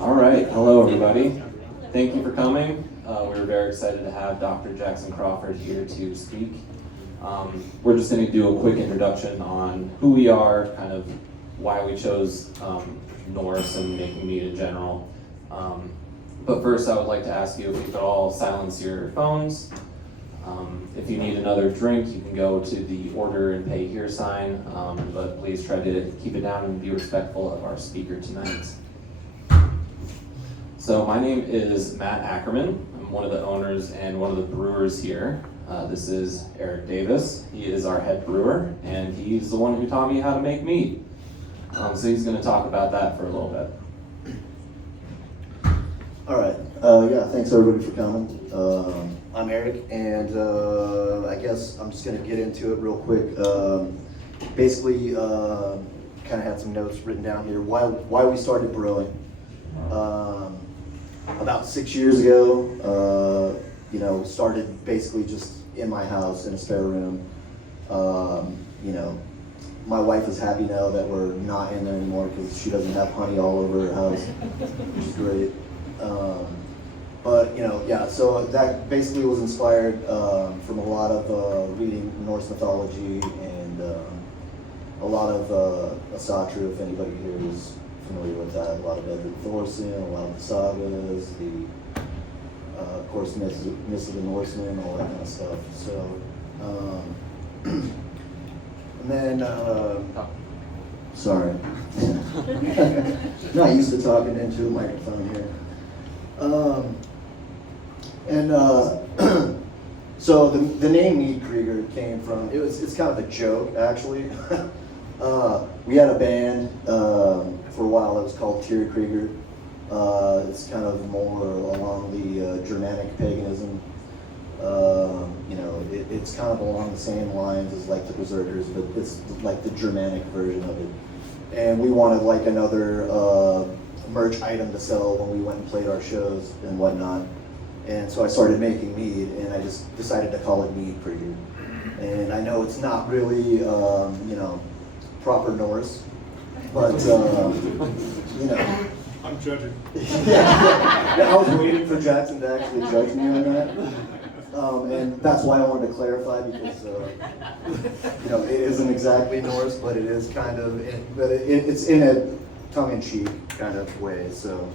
All right, hello everybody. Thank you for coming. We're very excited to have Dr. Jackson Crawford here to speak. We're just going to do a quick introduction on who we are, kind of why we chose Norse and making mead in general. But first I would like to ask you if you could all silence your phones. If you need another drink, you can go to the order and pay here sign, but please try to keep it down and be respectful of our speaker tonight. So my name is Matt Ackerman. I'm one of the owners and one of the brewers here. This is Eric Davis. He is our head brewer, and he's the one who taught me how to make mead. So he's going to talk about that for a little bit. All right. Yeah, thanks everybody for coming. I'm Eric, and I guess I'm just going to get into it real quick. Basically, kind of had some notes written down here. Why we started brewing. About 6 years ago, started basically just in my house in a spare room. My wife is happy now that we're not in there anymore because she doesn't have honey all over her house, which is great. So that basically was inspired from a lot of reading Norse mythology and a lot of Asatru, if anybody here is familiar with that. A lot of Edward Thorson, a lot of the Sagas, of course, Myths of the Norsemen, all that kind of stuff. So, and then, sorry, not used to talking into a microphone here. So the name Meadkrieger came from, it's kind of a joke actually. We had a band for a while that was called Meadkrieger. It's kind of more along the Germanic paganism. It's kind of along the same lines as like the Berserkers, but it's like the Germanic version of it. And we wanted like another merch item to sell when we went and played our shows and whatnot. And so I started making mead, and I just decided to call it Meadkrieger. And I know it's not really, proper Norse, but I'm judging. yeah, I was waiting for Jackson to actually judge me on that. And that's why I wanted to clarify, because it isn't exactly Norse, but it is kind of, it's in a tongue-in-cheek kind of way, so,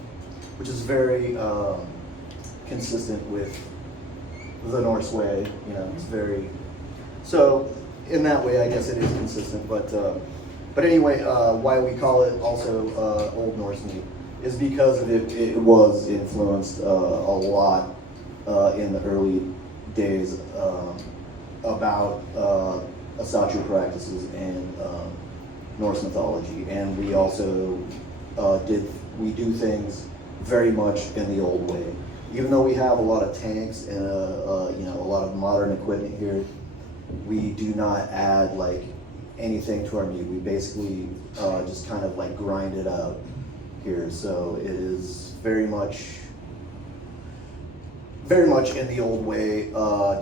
which is very consistent with the Norse way. It's very, so in that way I guess it is consistent, but anyway, why we call it also Old Norse mead is because it was influenced a lot in the early days about Asatru practices and Norse mythology, and we also we do things very much in the old way. Even though we have a lot of tanks and a lot of modern equipment here, we do not add like anything to our mead. We basically just kind of like grind it out here. So it is very much in the old way,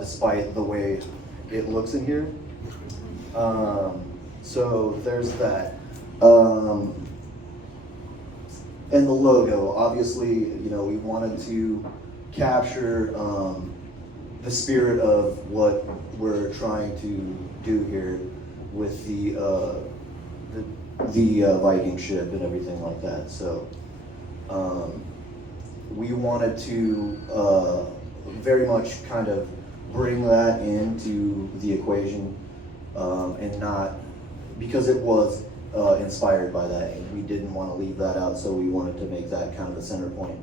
despite the way it looks in here. So there's that. And the logo, obviously, we wanted to capture the spirit of what we're trying to do here with the Viking ship and everything like that. So we wanted to very much kind of bring that into the equation, and not, because it was inspired by that, and we didn't want to leave that out, so we wanted to make that kind of the center point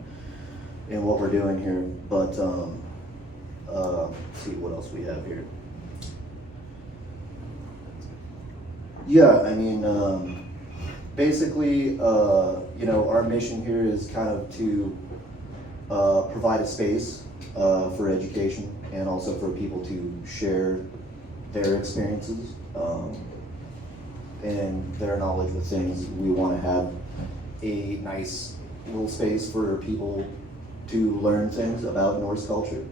in what we're doing here. But let's see what else we have here. Yeah, I mean, basically, our mission here is kind of to provide a space for education and also for people to share their experiences and their knowledge of things. We want to have a nice little space for people to learn things about Norse culture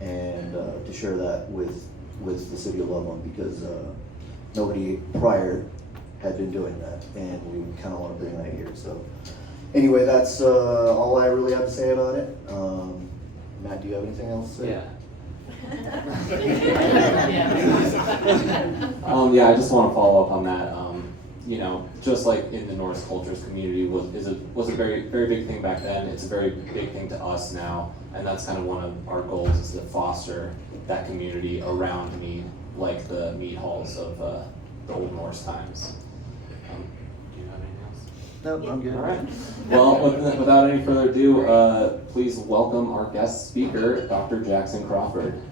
and to share that with the city of Loveland, because nobody prior had been doing that, and we kind of want to bring that here. So Anyway, that's all I really have to say about it. Matt, do you have anything else to say? Yeah. Yeah, I just want to follow up on that. You know, just like in the Norse cultures, community was a very big thing back then. It's a very big thing to us now, and that's kind of one of our goals, is to foster that community around Mead, like the Mead halls of the Old Norse times. Do you have anything else? No, I'm good. All right. Well, without any further ado, please welcome our guest speaker, Dr. Jackson Crawford.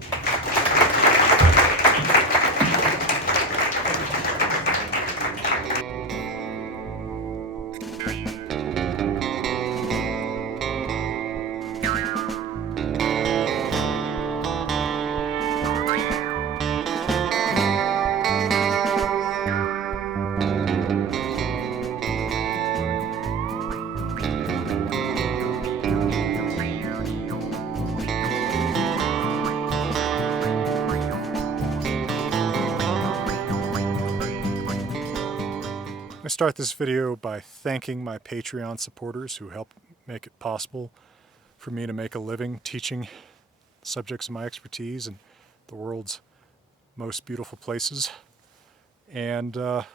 I start this video by thanking my Patreon supporters who help make it possible for me to make a living teaching subjects of my expertise in the world's most beautiful places, and to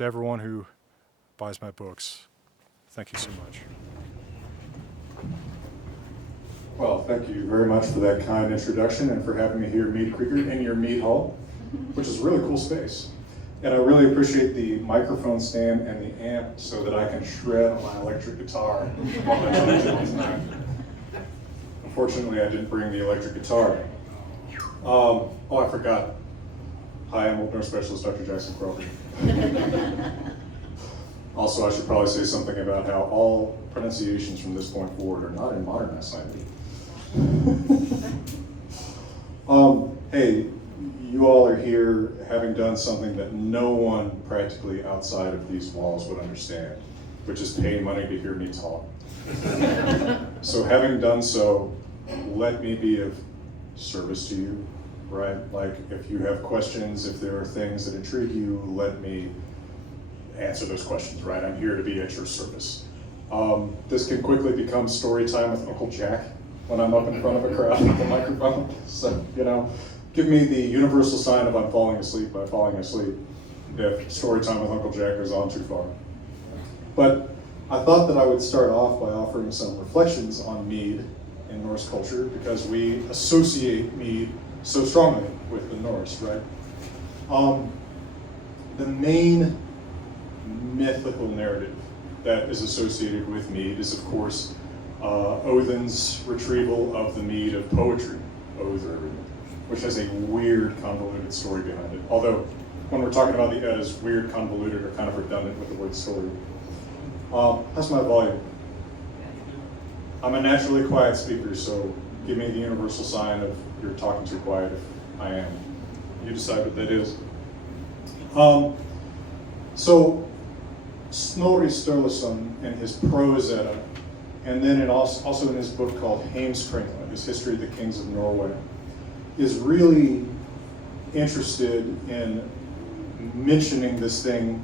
everyone who buys my books. Thank you so much. Well, thank you very much for that kind introduction and for having me here, Meadkrieger, in your Mead Hall, which is a really cool space. And I really appreciate the microphone stand and the amp so that I can shred on my electric guitar while I'm on the gym tonight. Unfortunately, I didn't bring the electric guitar. Oh, I forgot. Hi, I'm Old Norse Specialist Dr. Jackson Crawford. Also, I should probably say something about how all pronunciations from this point forward are not in modern Icelandic. Hey, you all are here having done something that no one practically outside of these walls would understand, which is pay money to hear me talk. So having done so, let me be of service to you, right? Like, if you have questions, if there are things that intrigue you, let me answer those questions, right? I'm here to be at your service. This can quickly become story time with Uncle Jack when I'm up in front of a crowd with a microphone. So, you know, give me the universal sign of I'm falling asleep by falling asleep if story time with Uncle Jack goes on too far. But I thought that I would start off by offering some reflections on Mead in Norse culture, because we associate Mead so strongly with the Norse, right? The main mythical narrative that is associated with Mead is, of course, Odin's retrieval of the mead of poetry, Óðrerir, which has a weird, convoluted story behind it. Although, when we're talking about the Eddas, weird, convoluted are kind of redundant with the word story. How's my volume? I'm a naturally quiet speaker, so give me the universal sign of you're talking too quiet if I am. You decide what that is. So, Snorri Sturluson in his Prose Edda, and then also in his book called Heimskringla, his History of the Kings of Norway, is really interested in mentioning this thing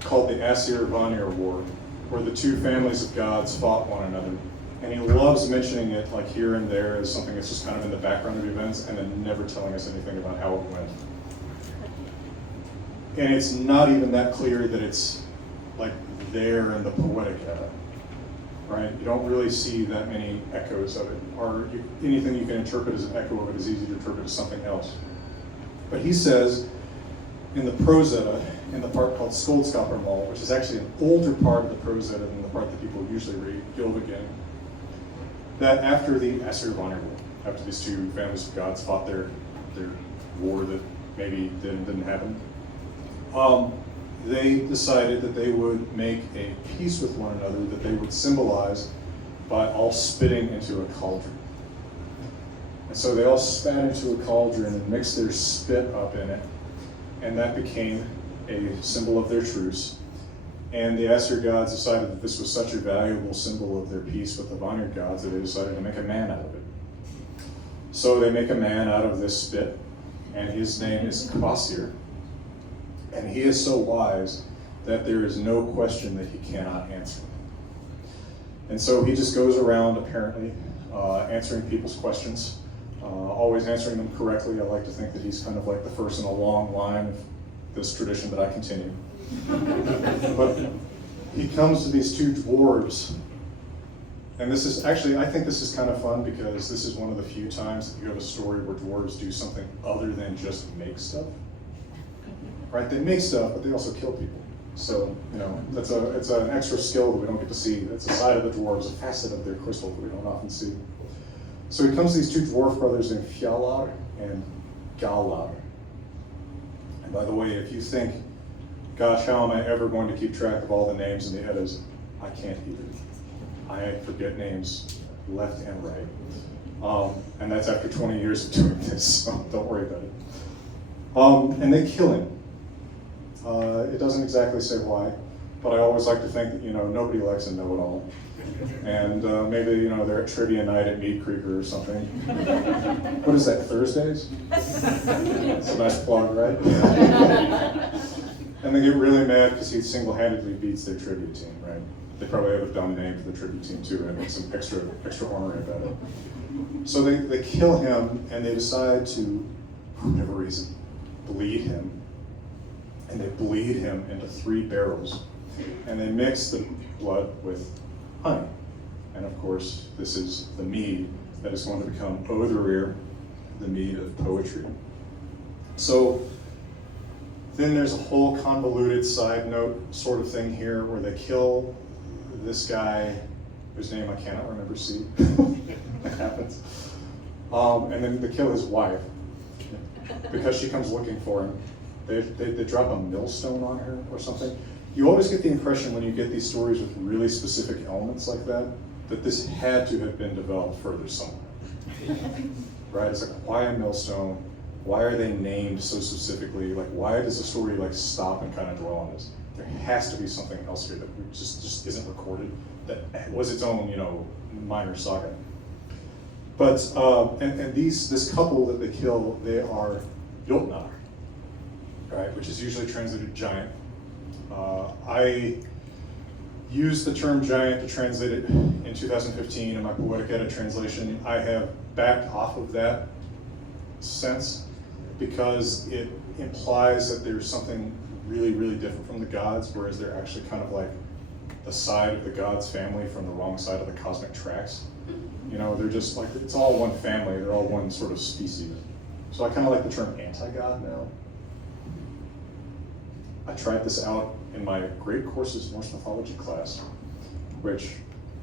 called the Aesir-Vanir War, where the two families of gods fought one another. And he loves mentioning it like here and there as something that's just kind of in the background of events, and then never telling us anything about how it went. And it's not even that clear that it's like there in the Poetic Edda, right? You don't really see that many echoes of it, or anything you can interpret as an echo of it is easy to interpret as something else. But he says in the Prose Edda, in the part called Skåldskaparmál, which is actually an older part of the Prose Edda than the part that people usually read, Gylfaginning, that after the Aesir-Vanir War, after these two families of gods fought their war that maybe didn't happen, they decided that they would make a peace with one another that they would symbolize by all spitting into a cauldron. And so they all spat into a cauldron and mixed their spit up in it, and that became a symbol of their truce. And the Aesir gods decided that this was such a valuable symbol of their peace with the Vanir gods that they decided to make a man out of it. So they make a man out of this spit, and his name is Kvasir. And he is so wise that there is no question that he cannot answer. And so he just goes around, apparently, answering people's questions, always answering them correctly. I like to think that he's kind of like the first in a long line of this tradition that I continue. But he comes to these two dwarves, and this is actually, I think this is kind of fun because this is one of the few times that you have a story where dwarves do something other than just make stuff. Right? They make stuff, but they also kill people. So, you know, it's an extra skill that we don't get to see. It's a side of the dwarves, a facet of their crystal that we don't often see. So he comes to these two dwarf brothers named Fjalar and Galar. And by the way, if you think, gosh, how am I ever going to keep track of all the names in the Eddas? I can't either. I forget names left and right. And that's after 20 years of doing this, so don't worry about it. And they kill him. It doesn't exactly say why, but I always like to think that, you know, nobody likes a know-it-all. And maybe, you know, they're at trivia night at Meadkrieger or something. What is that, Thursdays? It's a nice plug, right? And they get really mad because he single-handedly beats their trivia team, right? They probably have a dumb name for the tribute team too, and some extra ornery about it. So they kill him, and they decide to, for whatever reason, bleed him. And they bleed him into 3 barrels. And they mix the blood with honey. And of course, this is the mead that is going to become Óðrerir, the mead of poetry. So then there's a whole convoluted side note sort of thing here where they kill this guy whose name I cannot remember, see? That happens. And then they kill his wife because she comes looking for him. They drop a millstone on her or something. You always get the impression when you get these stories with really specific elements like that this had to have been developed further somewhere. Right? It's like, why a millstone? Why are they named so specifically? Like, why does the story like stop and kind of dwell on this? There has to be something else here that just isn't recorded that was its own, you know, minor saga. But and this couple that they kill, they are Jotnar, right? Which is usually translated giant. I used the term giant to translate it in 2015 in my Poetic edit translation. I have backed off of that sense because it implies that there's something really, really different from the gods, whereas they're actually kind of like the side of the gods family from the wrong side of the cosmic tracks. You know, they're just like, it's all one family, they're all one sort of species. So I kind of like the term anti-god now. I tried this out in my Great Courses Norse Mythology class, which,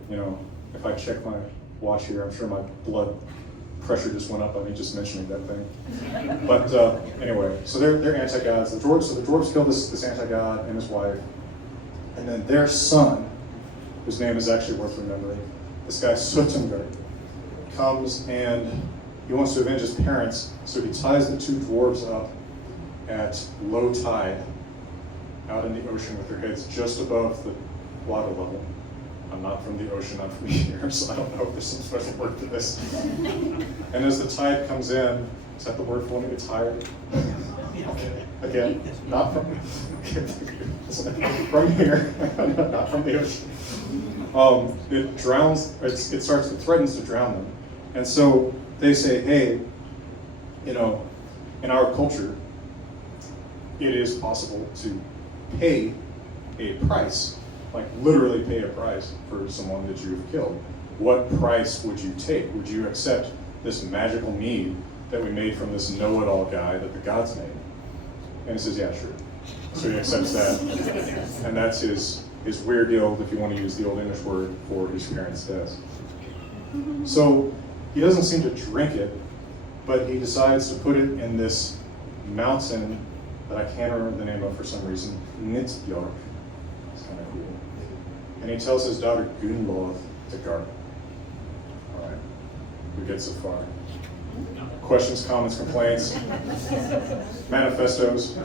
you know, if I check my watch here, I'm sure my blood pressure just went up by me just mentioning that thing. But anyway, so they're anti-gods. So the dwarves kill this anti-god and his wife, and then their son, whose name is actually worth remembering, this guy Suttungr, comes and he wants to avenge his parents, so he ties the 2 dwarves up at low tide out in the ocean with their heads just above the water level. I'm not from the ocean, I'm from here, so I don't know if there's some special word to this. And as the tide comes in, is that the word for when it gets higher? Okay, again, not from, from here, not from the ocean. It drowns, it threatens to drown them. And so they say, hey, you know, in our culture, it is possible to pay a price, like literally pay a price for someone that you've killed. What price would you take? Would you accept this magical mead that we made from this know-it-all guy that the gods made? And he says, yeah, sure. So he accepts that. And that's his weird guild, if you want to use the old English word for his parents' deaths. So he doesn't seem to drink it, but he decides to put it in this mountain that I can't remember the name of for some reason, Nitsbjörg. It's kind of cool. And he tells his daughter Gunnlod to guard it. All right, we get so far. Questions, comments, complaints, manifestos.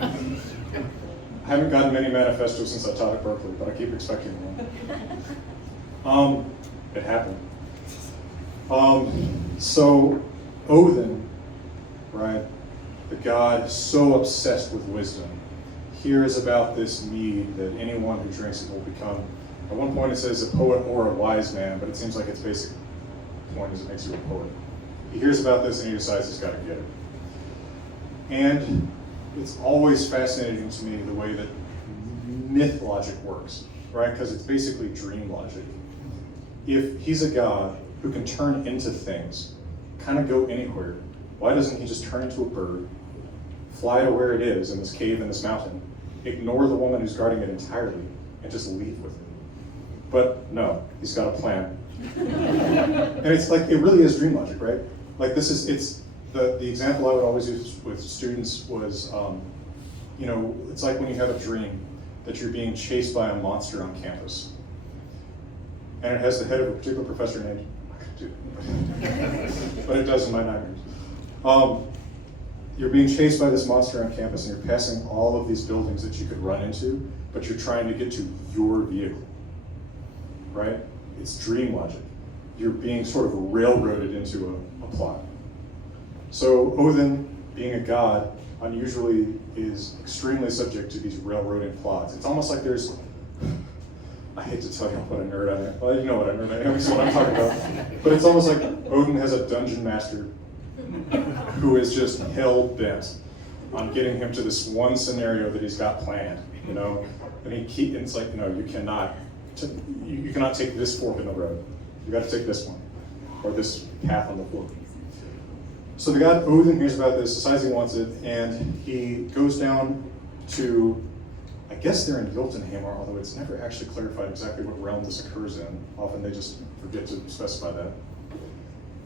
I haven't gotten many manifestos since I taught at Berkeley, but I keep expecting one. It happened. So Odin, right, the god so obsessed with wisdom, hears about this mead that anyone who drinks it will become At one point it says a poet or a wise man, but it seems like its basic point is it makes you a poet. He hears about this and he decides he's got to get it. And it's always fascinating to me the way that myth logic works, right? Because it's basically dream logic. If he's a god who can turn into things, kind of go anywhere, why doesn't he just turn into a bird, fly to where it is in this cave in this mountain, ignore the woman who's guarding it entirely, and just leave with it? But no, he's got a plan. And it's like, it really is dream logic, right? Like this is, it's the example I would always use with students was, you know, it's like when you have a dream that you're being chased by a monster on campus. And it has the head of a particular professor named, but it does in my nightmares. You're being chased by this monster on campus and you're passing all of these buildings that you could run into, but you're trying to get to your vehicle, right? It's dream logic. You're being sort of railroaded into a plot. So Odin, being a god, unusually is extremely subject to these railroading plots. It's almost like there's, I hate to tell you what a nerd I am. Well, you know what a nerd I am, is what I'm talking about. But it's almost like Odin has a dungeon master who is just hell-bent on getting him to this one scenario that he's got planned, you know? And it's like, no, you cannot take this fork in the road. You got to take this one, or this path on the fork. So the god Odin hears about this, decides he wants it, and he goes down to, I guess they're in Jotunheim, although it's never actually clarified exactly what realm this occurs in. Often they just forget to specify that.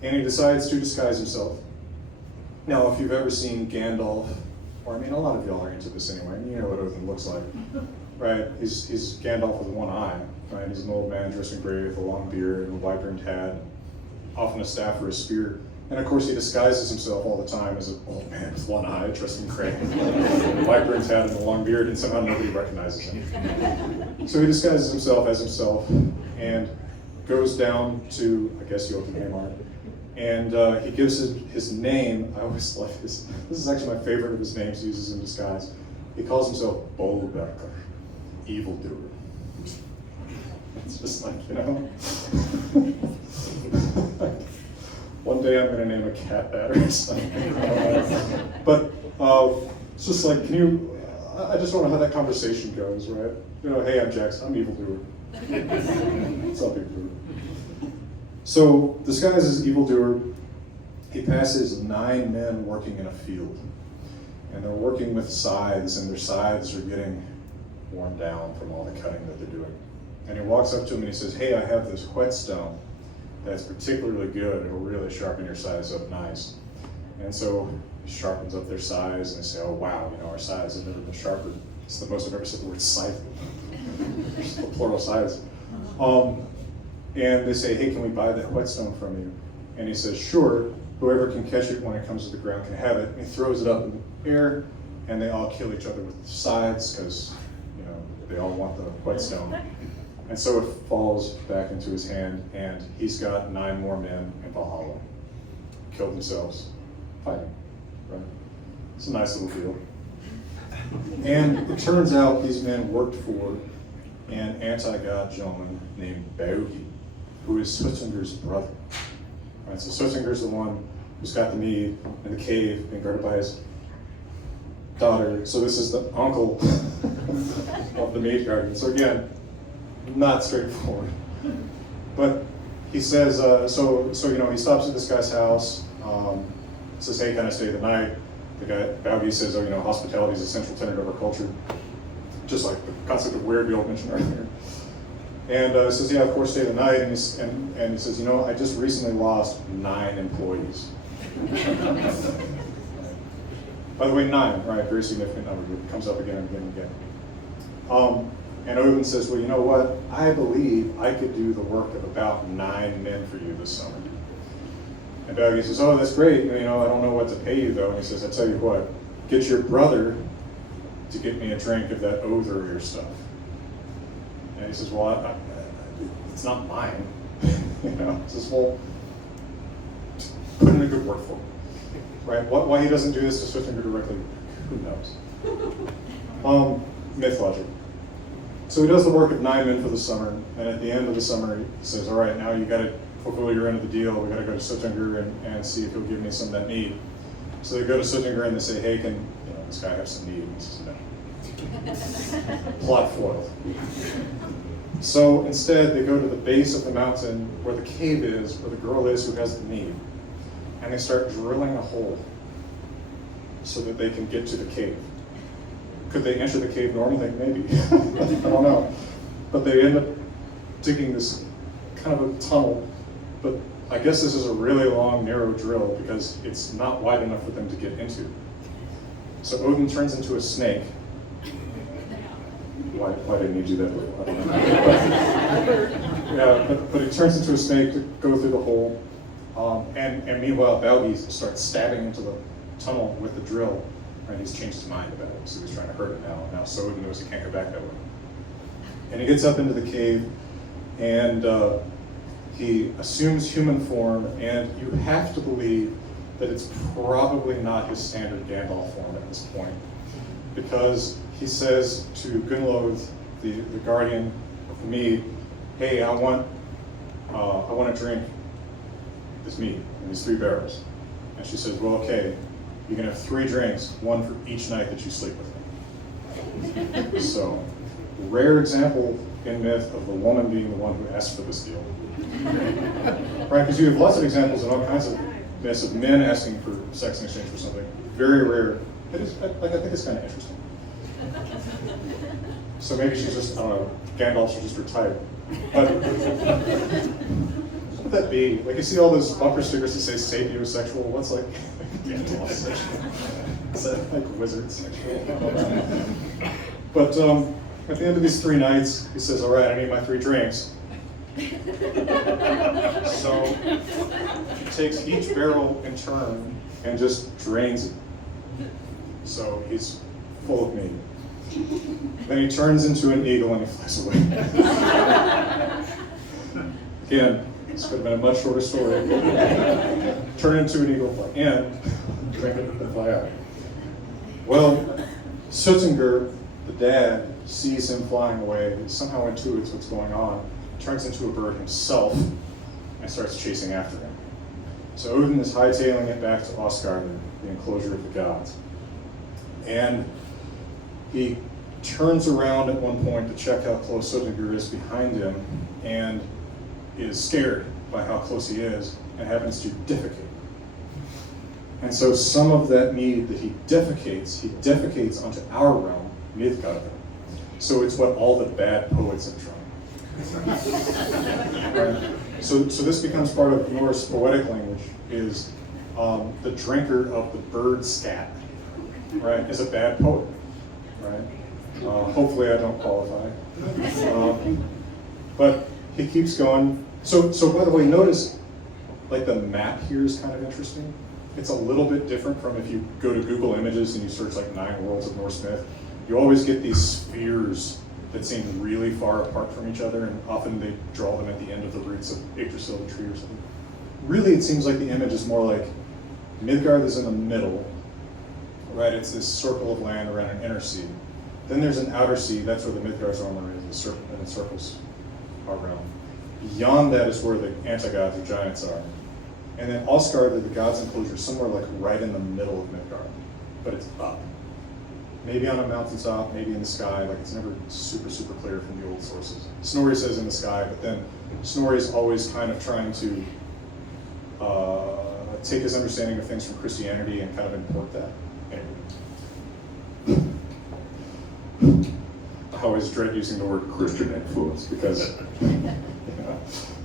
And he decides to disguise himself. Now, if you've ever seen Gandalf, or I mean, a lot of y'all are into this anyway, you know what Odin looks like, right? He's Gandalf with one eye, right? He's an old man dressed in gray with a long beard and a wide-brimmed hat, often a staff or a spear. And of course, he disguises himself all the time as an old man with one eye, dressed in gray, a wide-brimmed hat and a long beard, and somehow nobody recognizes him. So he disguises himself as himself and goes down to, I guess, Jotunheim, and he gives his name. I always love this. This is actually my favorite of his names he uses in disguise. He calls himself Bolberker, evildoer. It's just like, you know. One day I'm going to name a cat that or something. But it's just like, I just don't know how that conversation goes, right? You know, hey, I'm Jackson, I'm evildoer. What's up, evildoer? So, disguised as evildoer, he passes 9 men working in a field. And they're working with scythes, and their scythes are getting worn down from all the cutting that they're doing. And he walks up to him and he says, hey, I have this whetstone that's particularly good. It'll really sharpen your scythes up nice. And so he sharpens up their scythes and they say, oh wow, you know, our scythes have never been sharper. It's the most I've ever said the word scythe. The plural scythes. And they say, hey, can we buy that whetstone from you? And he says, sure, whoever can catch it when it comes to the ground can have it. And he throws it up in the air and they all kill each other with scythes because, you know, they all want the whetstone. And so it falls back into his hand, and he's got 9 more men in Valhalla. Killed themselves fighting, right? It's a nice little deal. And it turns out these men worked for an anti-god gentleman named Baugi, who is Suttungur's brother. Right, so Suttunger's the one who's got the Mead in the cave being guarded by his daughter. So this is the uncle of the Mead guardian. So again, not straightforward. But he says, so you know, he stops at this guy's house, says, hey, can I stay the night? The guy, Baugi, says, oh, you know, hospitality is a central tenet of our culture. Just like the concept of weird we all mentioned earlier. And says, yeah, of course, stay the night. And he says, you know, I just recently lost 9 employees. By the way, 9, right, very significant number. It comes up again and again and again. And Odin says, well, you know what? I believe I could do the work of about 9 men for you this summer. And Baugi says, oh, that's great. You know, I don't know what to pay you, though. And he says, I tell you what, get your brother to get me a drink of that Óðrerir stuff. And he says, well, it's not mine. You know, he says, well, put in a good word for him. Right? Why he doesn't do this to Suttungr directly, who knows? Myth logic. So he does the work of 9 men for the summer, and at the end of the summer, he says, all right, now you got to fulfill your end of the deal. We got to go to Suttinger and see if he'll give me some of that mead. So they go to Suttinger and they say, hey, can this guy have some mead? And he says, no. Plot foiled. So instead, they go to the base of the mountain where the cave is, where the girl is who has the mead, and they start drilling a hole so that they can get to the cave. Could they enter the cave normally? Maybe. I don't know. But they end up digging this kind of a tunnel, but I guess this is a really long, narrow drill because it's not wide enough for them to get into. So Odin turns into a snake. Why didn't he do that before? I don't know. But he turns into a snake to go through the hole. And meanwhile, Baugi starts stabbing into the tunnel with the drill. And he's changed his mind about it, so he's trying to hurt it now. Now Odin knows he can't go back that way. And he gets up into the cave, and he assumes human form, and you have to believe that it's probably not his standard Gandalf form at this point, because he says to Gunnlod, the guardian of the mead, hey, I want to drink this mead in these 3 barrels. And she says, well, okay, you can have 3 drinks, 1 for each night that you sleep with me. So, rare example in myth of the woman being the one who asked for this deal. Right, because you have lots of examples in all kinds of myths of men asking for sex in exchange for something. Very rare. I think it's kind of interesting. So maybe she's just, I don't know, Gandalf's are just her type. But what would that be? Like, you see all those bumper stickers that say sapiosexual. What's like Gandalf sexual? Is that like wizard sexual? But at the end of these 3 nights, he says, all right, I need my 3 drinks. So he takes each barrel in turn and just drains it. So he's full of mead. Then he turns into an eagle and he flies away. Again, this could have been a much shorter story. Turn into an eagle, fly in, drink it, and fly out. Well, Suttinger, the dad, sees him flying away, somehow intuits what's going on, turns into a bird himself, and starts chasing after him. So Odin is hightailing it back to Óðrerir, the enclosure of the gods. And he turns around at one point to check how close Suttinger is behind him, and is scared by how close he is, and happens to defecate. And so some of that mead that he defecates onto our realm, Meadkrieger. So it's what all the bad poets have tried. Right? So this becomes part of Norse poetic language, is the drinker of the bird scat, right, is a bad poet, right? Hopefully I don't qualify. But he keeps going. So by the way, notice, like, the map here is kind of interesting. It's a little bit different from if you go to Google Images and you search like 9 worlds of Norse myth. You always get these spheres that seem really far apart from each other, and often they draw them at the end of the roots of Yggdrasil, the tree or something. Really, it seems like the image is more like Midgard is in the middle, right? It's this circle of land around an inner sea. Then there's an outer sea, that's where the Midgard's armor is, and it circles our realm. Beyond that is where the anti-gods or giants are. And then Óðrerir, the god's enclosure, is somewhere like right in the middle of Midgard, but it's up. Maybe on a mountaintop, maybe in the sky, like it's never super, super clear from the old sources. Snorri says in the sky, but then Snorri's always kind of trying to take his understanding of things from Christianity and kind of import that. Anyway. I always dread using the word Christian influence because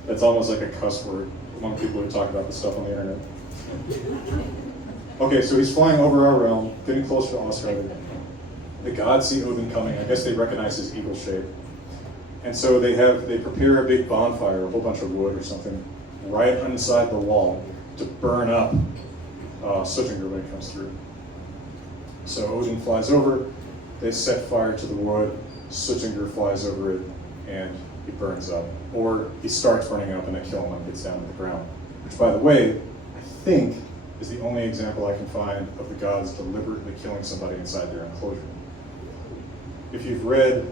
that's almost like a cuss word among people who talk about this stuff on the internet. Okay, so he's flying over our realm, getting closer to Óðrerir. The gods see Odin coming. I guess they recognize his eagle shape. And so they prepare a big bonfire, a whole bunch of wood or something, right inside the wall to burn up Suttinger when he comes through. So Odin flies over, they set fire to the wood, Suttinger flies over it, and he burns up. Or he starts burning up and they kill him and gets down to the ground. Which, by the way, I think is the only example I can find of the gods deliberately killing somebody inside their enclosure. If you've read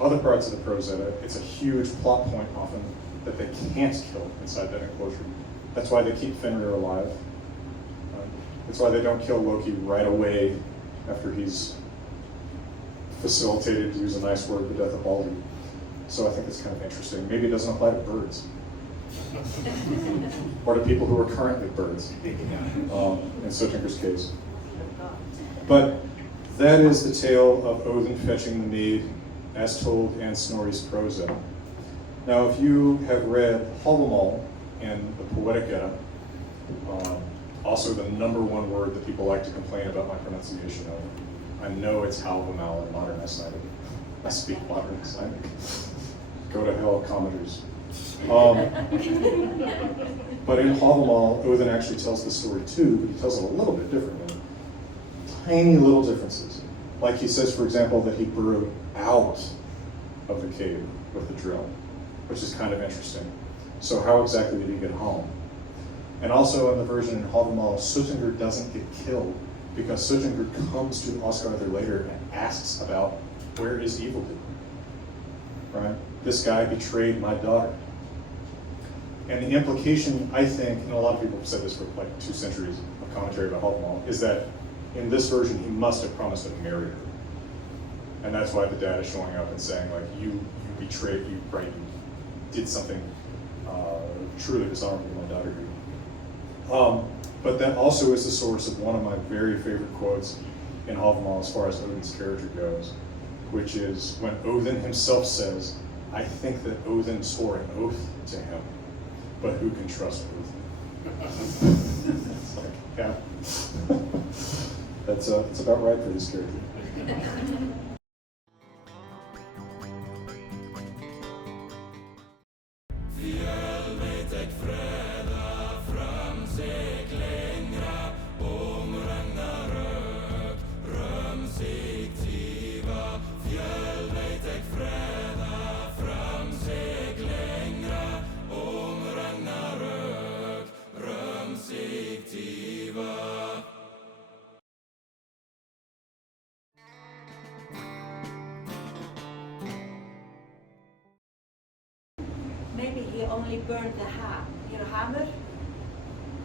Other parts of the Prose Edda, it's a huge plot point often that they can't kill inside that enclosure. That's why they keep Fenrir alive. That's why they don't kill Loki right away after he's facilitated, to use a nice word, the death of Baldur. So I think it's kind of interesting. Maybe it doesn't apply to birds. Or to people who are currently birds, in Suttinger's case. But that is the tale of Odin fetching the Mead, as told in Snorri's Prose Edda. Now, if you have read Havamal and the Poetic Edda, also the #1 word that people like to complain about my pronunciation of, I know it's Havamal in modern Icelandic. I speak modern Icelandic. Go to hell, commenters. But in Havamal, Odin actually tells the story too, but he tells it a little bit differently. Tiny little differences. Like he says, for example, that he burrowed out of the cave with the drill, which is kind of interesting. So how exactly did he get home? And also in the version in Havamal, Suttinger doesn't get killed because Suttinger comes to Asgardir later and asks about where is Evildoer, right? This guy betrayed my daughter. And the implication, I think, and a lot of people have said this for like 2 centuries of commentary about Havamal, is that in this version, he must have promised to marry her. And that's why the dad is showing up and saying, like, you betrayed, you did something truly dishonorable to my daughter here. But that also is the source of one of my very favorite quotes in Havamal as far as Odin's character goes, which is when Odin himself says, I think that Odin swore an oath to him, but who can trust Odin? It's like, yeah. That's about right for this character. Maybe he only burned the hammer.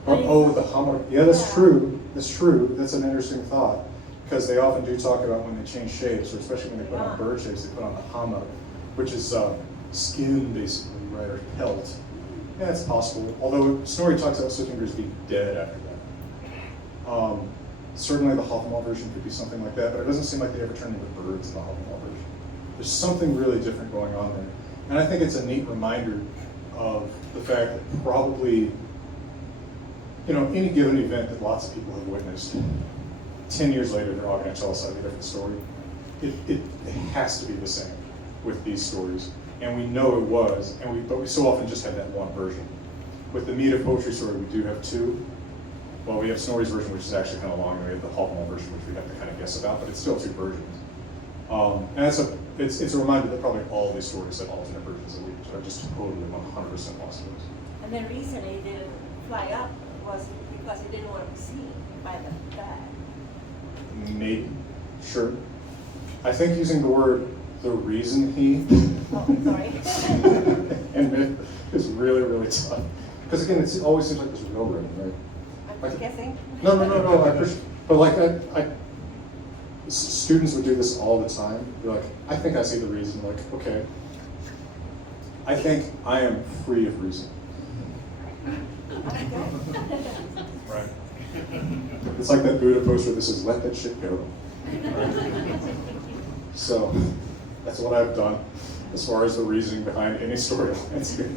Oh, the hammer. Yeah, that's true. That's true. That's an interesting thought. Because they often do talk about when they change shapes, or especially when they put on bird shapes, they put on the hammer, which is skin, basically, right, or pelt. Yeah, it's possible. Although Snorri talks about Suttinger's being dead after that. Certainly the Havamal version could be something like that, but it doesn't seem like they ever turned into birds in the Havamal version. There's something really different going on there. And I think it's a neat reminder of the fact that probably, any given event that lots of people have witnessed, 10 years later, they're all going to tell a slightly different story. It has to be the same with these stories. And we know it was, but we so often just had that one version. With the Mead of Poetry story, we do have 2. Well, we have Snorri's version, which is actually kind of long, and we have the Havamal version, which we have to kind of guess about, but it's still 2 versions. And it's a reminder that probably all these stories have alternate versions of each are just totally 100% lost. And the reason he didn't fly up was because he didn't want to be seen by the bag. Maybe, sure. I think using the word "the reason he" Oh, sorry. and myth is really, really tough. Because again, it always seems like there's a railroad, right? I'm just guessing. No. I appreciate, but like students would do this all the time. They're like, I think I see the reason. Like, okay. I think I am free of reason. Right. It's like that Buddha poster that says, let that shit go. Right? So that's what I've done as far as the reasoning behind any storyline.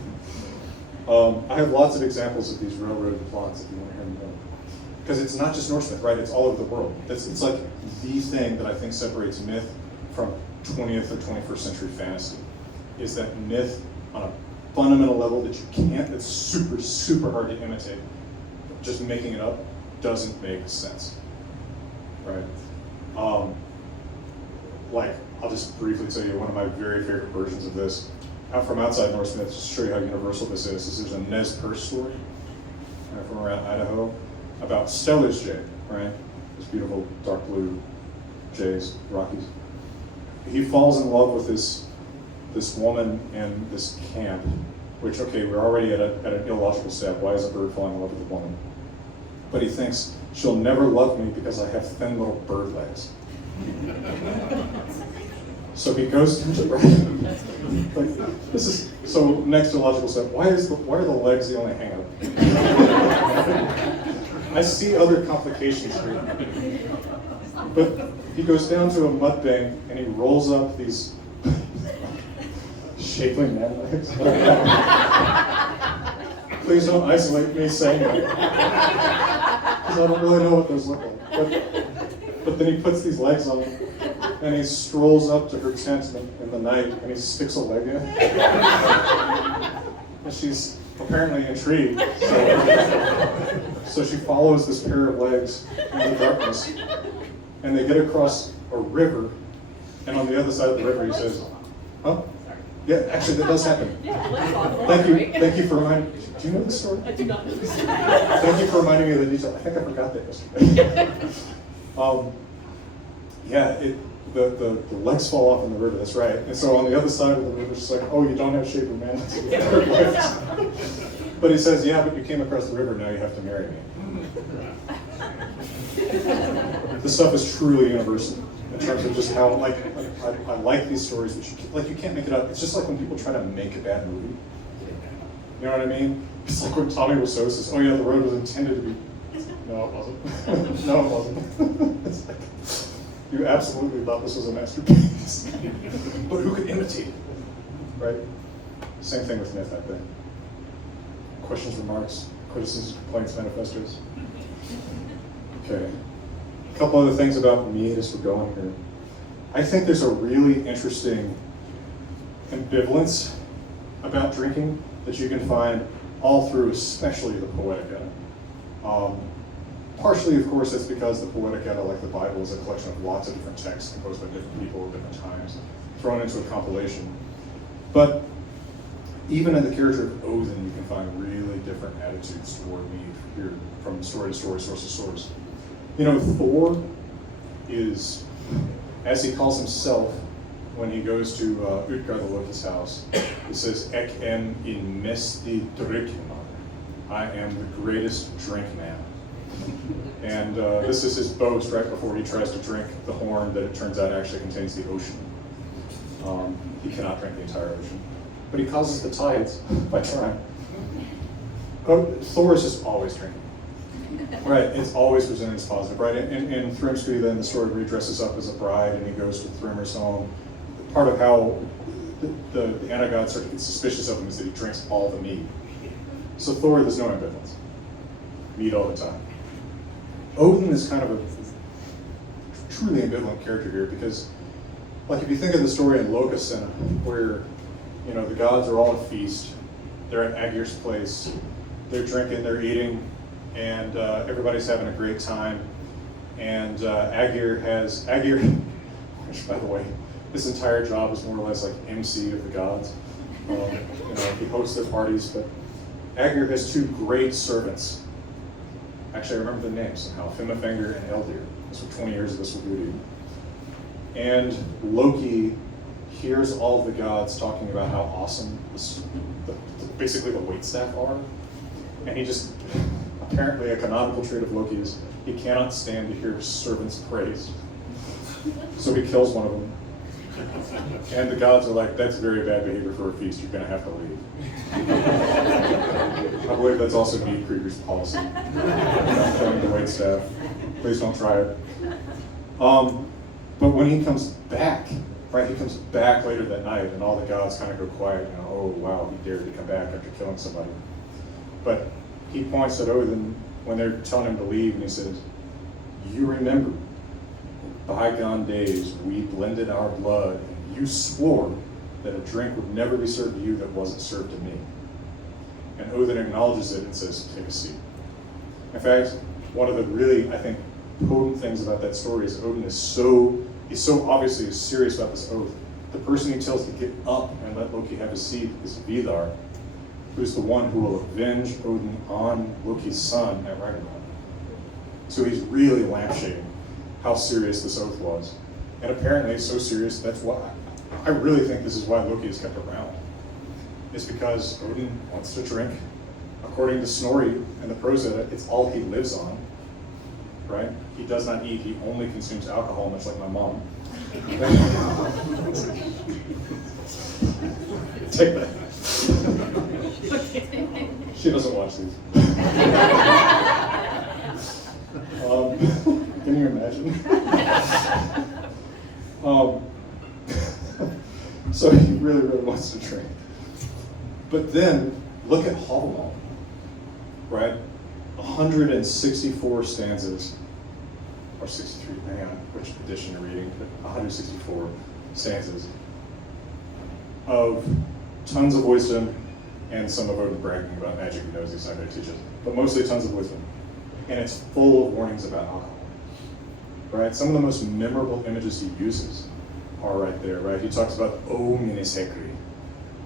I have lots of examples of these railroad plots if you want to hear them go. Because it's not just Norse myth, right? It's all over the world. It's like the thing that I think separates myth from 20th or 21st century fantasy, is that myth on a fundamental level that you can't, that's super, super hard to imitate. Just making it up doesn't make sense, right? Like, I'll just briefly tell you one of my very favorite versions of this. From outside Norse myth, just to show you how universal this is. This is a Nez Perce story from around Idaho about Stellar's jay, right? This beautiful dark blue jays, Rockies. He falls in love with this this woman in this camp, which, okay, we're already at an illogical step. Why is a bird falling in love with a woman? But he thinks, she'll never love me because I have thin little bird legs. So he goes into so next illogical step. Why are the legs the only hang-up? I see other complications here. But he goes down to a mud bank and he rolls up these shapely man legs. Please don't isolate me saying that, because I don't really know what those look like. But then he puts these legs on them, and he strolls up to her tent in the night, and he sticks a leg in. And she's apparently intrigued, so she follows this pair of legs into the darkness, and they get across a river, and on the other side of the river he says, "Oh, yeah, actually that does happen. Thank you for reminding me. Do you know this story? I do not know this story. Thank you for reminding me of the detail. I think I forgot that yesterday. The legs fall off in the river, that's right. And so on the other side of the river, she's like, oh, you don't have shapely man legs. But he says, yeah, but you came across the river, now you have to marry me. This stuff is truly universal in terms of just how, I like these stories, but you can't make it up. It's just like when people try to make a bad movie. You know what I mean? It's like when Tommy Wiseau says, oh yeah, the road was intended to be. No, it wasn't. No, it wasn't. It's like, you absolutely thought this was a masterpiece. But who could imitate it? Right? Same thing with myth, I think. Questions, remarks, criticisms, complaints, manifestos. Okay. A couple other things about Mead as we're going here. I think there's a really interesting ambivalence about drinking that you can find all through, especially the Poetic Edda. Partially, of course, that's because the Poetic Edda, like the Bible, is a collection of lots of different texts composed by different people at different times, thrown into a compilation. But even in the character of Odin, you can find really different attitudes toward Mead here, from story to story, source to source. You know, Thor is, as he calls himself when he goes to Utgard the Loki's house, he says, Ek en in mesti drikkman. I am the greatest drink man. And this is his boast right before he tries to drink the horn that it turns out actually contains the ocean. He cannot drink the entire ocean. But he causes the tides by trying. Thor is just always drinking. Right, it's always presented as positive, right? In Thrymsky, then, the story where he dresses up as a bride and he goes to Thrymir's home. Part of how the anti-gods start to get suspicious of him is that he drinks all the mead. So Thor, there's no ambivalence. Mead all the time. Odin is kind of a truly ambivalent character here because, like, if you think of the story in Lokasenna, where, you know, the gods are all at a feast, they're at Aegir's place, they're drinking, they're eating, and everybody's having a great time. And Aegir, which, by the way, this entire job is more or less like MC of the gods. You know, he hosts their parties, but Aegir has two great servants. Actually, I remember the names somehow, Fimafinger and Eldir. This was 20 years of this with Udi. And Loki hears all of the gods talking about how awesome basically the waitstaff are. And he just, apparently a canonical trait of Loki is he cannot stand to hear servants praised. So he kills one of them. And the gods are like, that's very bad behavior for a feast, you're gonna have to leave. I believe that's also Meadkrieger's policy. Killing the waitstaff. Please don't try it. But when he comes back, right, he comes back later that night and all the gods kind of go quiet, you know, oh wow, he dared to come back after killing somebody. But he points at Odin when they're telling him to leave and he says, you remember, in bygone days we blended our blood and you swore that a drink would never be served to you that wasn't served to me. And Odin acknowledges it and says, take a seat. In fact, one of the really, I think, potent things about that story is Odin is he's so obviously serious about this oath. The person he tells to get up and let Loki have a seat is Vidar, who's the one who will avenge Odin on Loki's son at Ragnarok. So he's really lampshading how serious this oath was. And apparently it's so serious, that's why I really think this is why Loki is kept around. It's because Odin wants to drink. According to Snorri and the Prose Edda, it's all he lives on, right? He does not eat, he only consumes alcohol, much like my mom. Take that. She doesn't watch these. Can you imagine? So he really, really wants to drink. But then, look at Havamal, right? 164 stanzas, or 63, depending on which edition you're reading, but 164 stanzas of tons of wisdom and some of Odin bragging about magic he knows he's not going to teach us, but mostly tons of wisdom. And it's full of warnings about alcohol, right? Some of the most memorable images he uses are right there, right? He talks about O Minisekri,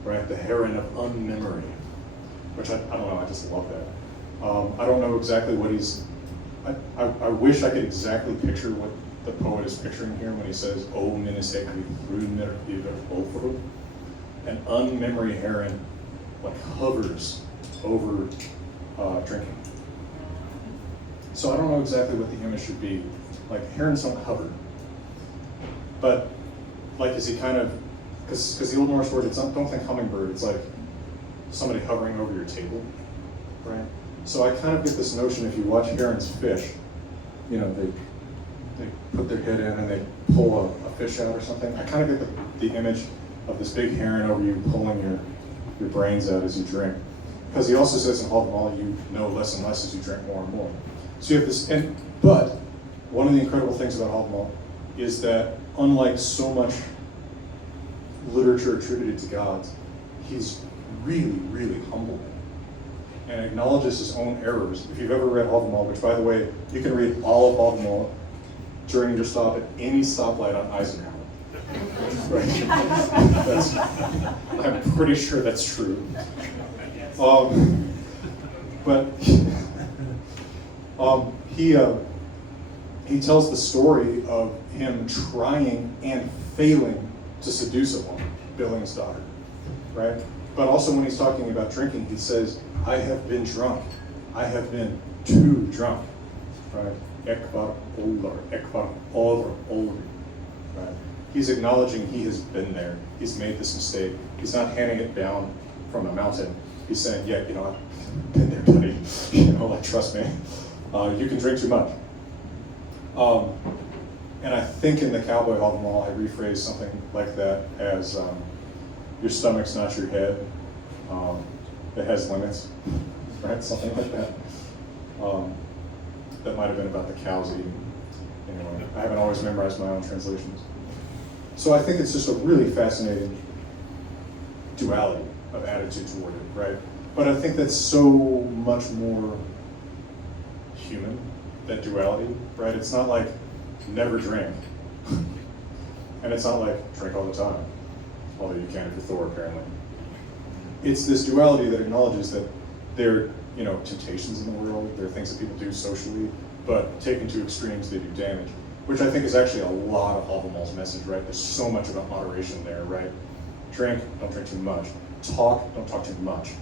right? The heron of unmemory, which I don't know, I just love that. I don't know exactly what he's, I wish I could exactly picture what the poet is picturing here when he says O Minisekri Runir Iver Ofru. An unmemory heron like hovers over drinking. So I don't know exactly what the image should be. Like herons don't hover, but like is he kind of, because the Old Norse word, it's not, don't think hummingbird, it's like somebody hovering over your table, right? So I kind of get this notion if you watch herons fish, you know, they put their head in and they pull a fish out or something. I kind of get the image of this big heron over you pulling your brains out as you drink. Because he also says in Havamal, you know less and less as you drink more and more. So you have this, but one of the incredible things about Havamal is that unlike so much literature attributed to gods, he's really, really humble and acknowledges his own errors. If you've ever read Havamal, which by the way, you can read all of Havamal during your stop at any stoplight on Eisenhower. Right. I'm pretty sure that's true. But he tells the story of him trying and failing to seduce a woman, Billing's daughter, right? But also when he's talking about drinking, he says, I have been drunk. I have been too drunk, right? Ekvar Óðrerir, Ekvar Óðrerir, right? He's acknowledging he has been there. He's made this mistake. He's not handing it down from a mountain. He's saying, yeah, you know, I've been there, buddy. You know, like, trust me. You can drink too much. And I think in the Cowboy Havamal, I rephrase something like that as your stomach's not your head. It has limits, right? Something like that. That might have been about the cows eating. Anyway, I haven't always memorized my own translations. So I think it's just a really fascinating duality of attitude toward it, right? But I think that's so much more human, that duality, right? It's not like never drink. And it's not like drink all the time, although you can if you're Thor, apparently. It's this duality that acknowledges that there are, you know, temptations in the world, there are things that people do socially, but taken to extremes, they do damage. Which I think is actually a lot of Havamal's message, right? There's so much about moderation there, right? Drink, don't drink too much. Talk, don't talk too much,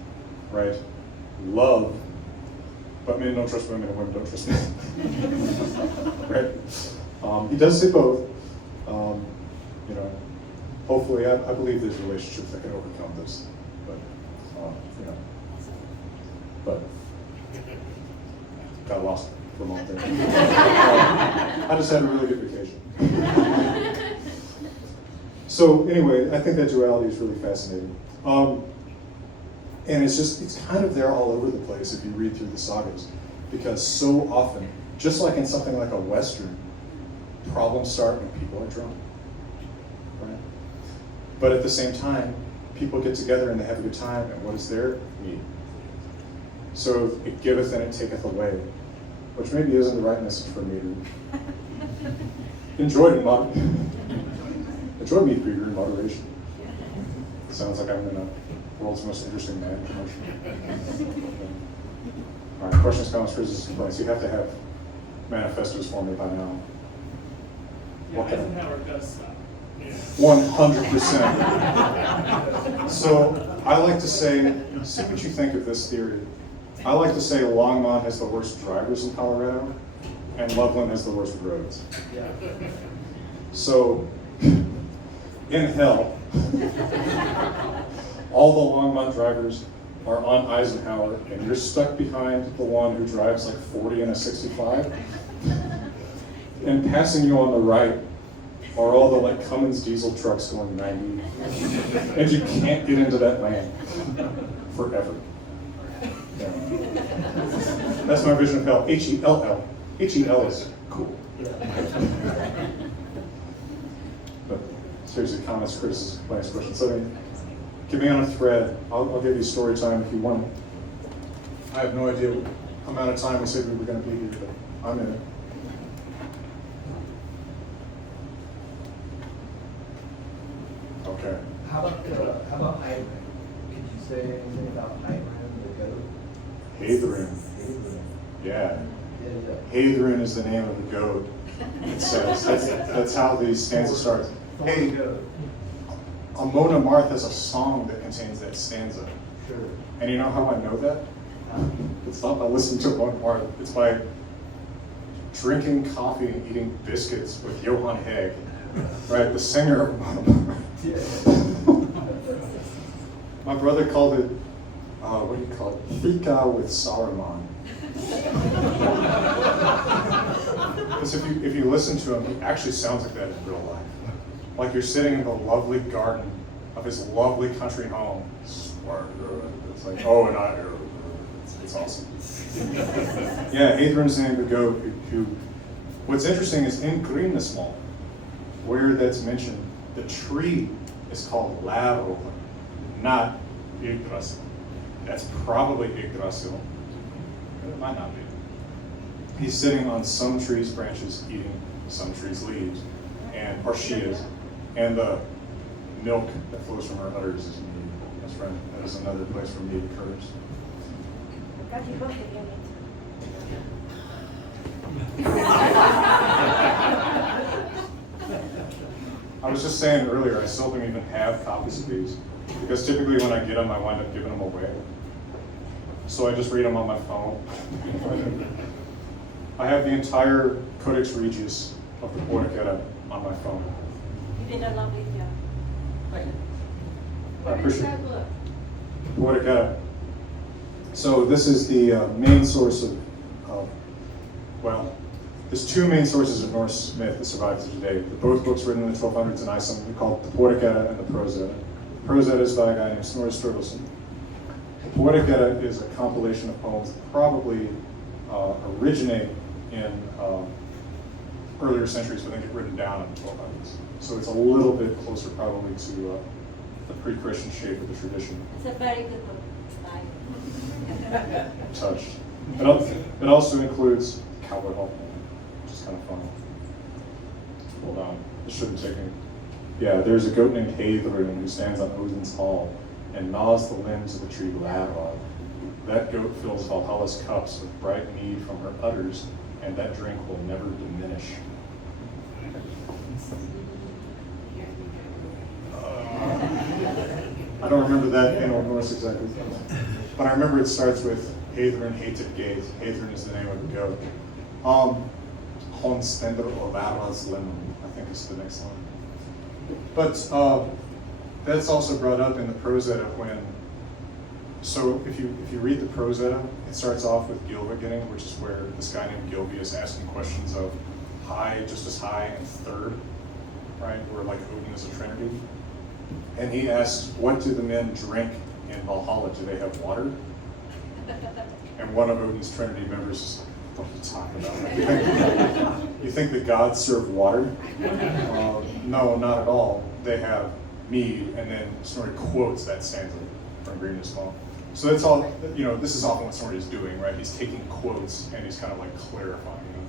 right? Love, but men don't trust women and women don't trust men, right? He does say both. You know, hopefully, I believe there's relationships that can overcome this, but, you know, but got lost for a moment there. I just had a really good vacation. So anyway, I think that duality is really fascinating. And it's kind of there all over the place if you read through the sagas, because so often, just like in something like a Western, problems start when people are drunk, right? But at the same time, people get together and they have a good time, and what is there? Mead. So it giveth and it taketh away, which maybe isn't the right message for me to enjoy Meadkrieger in moderation. Sounds like I'm in a world's most interesting man commercial. All right, questions, comments, criticisms, complaints. You have to have manifestos for me by now. Yeah, Eisenhower does stop. 100%. So I like to say, see what you think of this theory. I like to say Longmont has the worst drivers in Colorado, and Loveland has the worst roads. So, in hell, all the Longmont drivers are on Eisenhower, and you're stuck behind the one who drives like 40 and a 65. And passing you on the right are all the like Cummins diesel trucks going 90. And you can't get into that lane forever. Yeah. That's my vision of hell. H-E-L-L. H-E-L is cool. But seriously, comments, criticisms, complaints, questions. So get me on a thread. I'll give you story time if you want it. I have no idea what amount of time we said we were going to be here, but I'm in it. Okay. How about Iran? Could you say anything about Iran, the goat? Hadrian. Yeah. Hadrian is the name of the goat. It says that's how the stanza starts. Hey, Amona Marth has a song that contains that stanza. Sure. And you know how I know that? It's not by listening to Amona Marth. It's by drinking coffee and eating biscuits with Johann Heg, right? The singer of Amona Marth. My brother called it, what do you call it? Fika with Saruman. Because if you listen to him, he actually sounds like that in real life. Like you're sitting in the lovely garden of his lovely country home. It's like, oh, and it's awesome. Yeah, Hadrian's the name of the goat who, what's interesting is in Grímnismál, where that's mentioned, the tree is called Laro, not Yggdrasil. That's probably Yggdrasil, but it might not be. He's sitting on some tree's branches eating some tree's leaves, or she is, and the milk that flows from her udders is Mead. That's right, that is another place where Mead occurs. I was just saying earlier, I seldom even have copies of these, because typically when I get them, I wind up giving them away. So I just read them on my phone. I have the entire Codex Regius of the Poetic on my phone. You did a lovely job. I appreciate it. Poetic. So this is the main source of, well, there's two main sources of Norse myth that survive to today. Both books written in the 1200s in Iceland, called the Poetic and the Prose. The Prose is by a guy named Snorri Sturluson. The Poetic is a compilation of poems that probably originate in earlier centuries, but then get written down in the 1200s. So it's a little bit closer probably to the pre-Christian shape of the tradition. It's a very good book. Touched. It also includes Cowboy Hall, which is kind of fun. Hold on, this shouldn't take me. Yeah, there's a goat named Óðrerir who stands on Odin's hall and gnaws the limbs of the tree Loveland. That goat fills Valhalla's cups with bright mead from her udders, and that drink will never diminish. I don't remember that in Old Norse exactly, but I remember it starts with Hadrian hated gate. Hadrian is the name of the goat. Honstender Olaras Lemon, I think is the next line. But that's also brought up in the Prose Edda when, so if you read the Prose Edda, it starts off with Gylfaginning, which is where this guy named Gylfi is asking questions of high, just as high, and third, right, where like Odin is a trinity. And he asks, what do the men drink in Valhalla? Do they have water? And one of Odin's trinity members is, what are you talking about? You think the gods serve water? No, not at all. They have mead, and then Snorri quotes that stanza from Grímnismál. So that's all, this is often what Snorri is doing, right? He's taking quotes and he's kind of like clarifying them.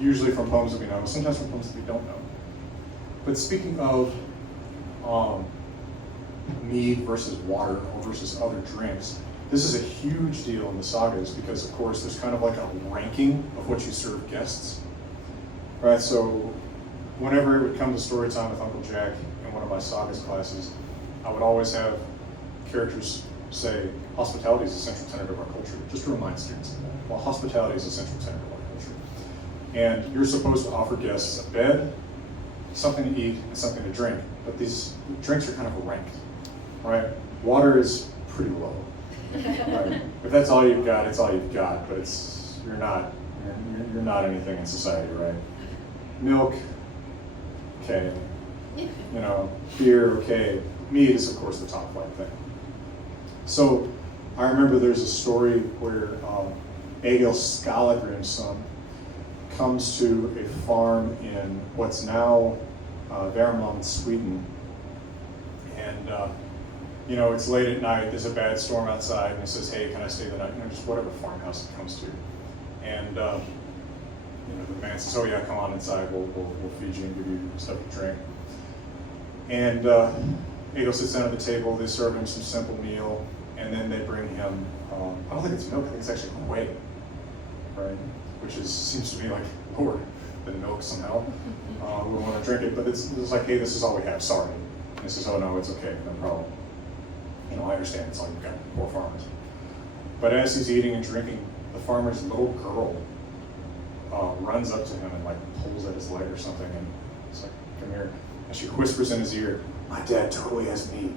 Usually from poems that we know, sometimes from poems that we don't know. But speaking of mead versus water or versus other drinks, this is a huge deal in the sagas because, of course, there's kind of like a ranking of what you serve guests, right? So whenever it would come to story time with Uncle Jack in one of my Sagas classes, I would always have characters say, hospitality is a central tenet of our culture, just to remind students of that. Well, hospitality is a central tenet of our culture. And you're supposed to offer guests a bed, something to eat, and something to drink. But these drinks are kind of ranked, right? Water is pretty low. Right? If that's all you've got, it's all you've got, but you're not anything in society, right? Milk, okay. You know, beer, okay. Mead is, of course, the top flight thing. So I remember there's a story where Egill, Skallagrim's son, comes to a farm in what's now Värmland, Sweden. And you know, it's late at night, there's a bad storm outside, and he says, hey, can I stay the night? You know, just whatever farmhouse it comes to. And you know, the man says, oh yeah, come on inside, we'll feed you and give you stuff to drink. And Egill sits down at the table, they serve him some simple meal, and then they bring him, I don't think it's milk, I think it's actually whey, right? Which seems to be like lower than milk somehow. We want to drink it, but it's like, hey, this is all we have, sorry. And he says, oh no, it's okay, no problem. You know, I understand, it's all you've got, poor farmers. But as he's eating and drinking, the farmer's little girl runs up to him and like pulls at his leg or something, and it's like, come here. And she whispers in his ear, my dad totally has me.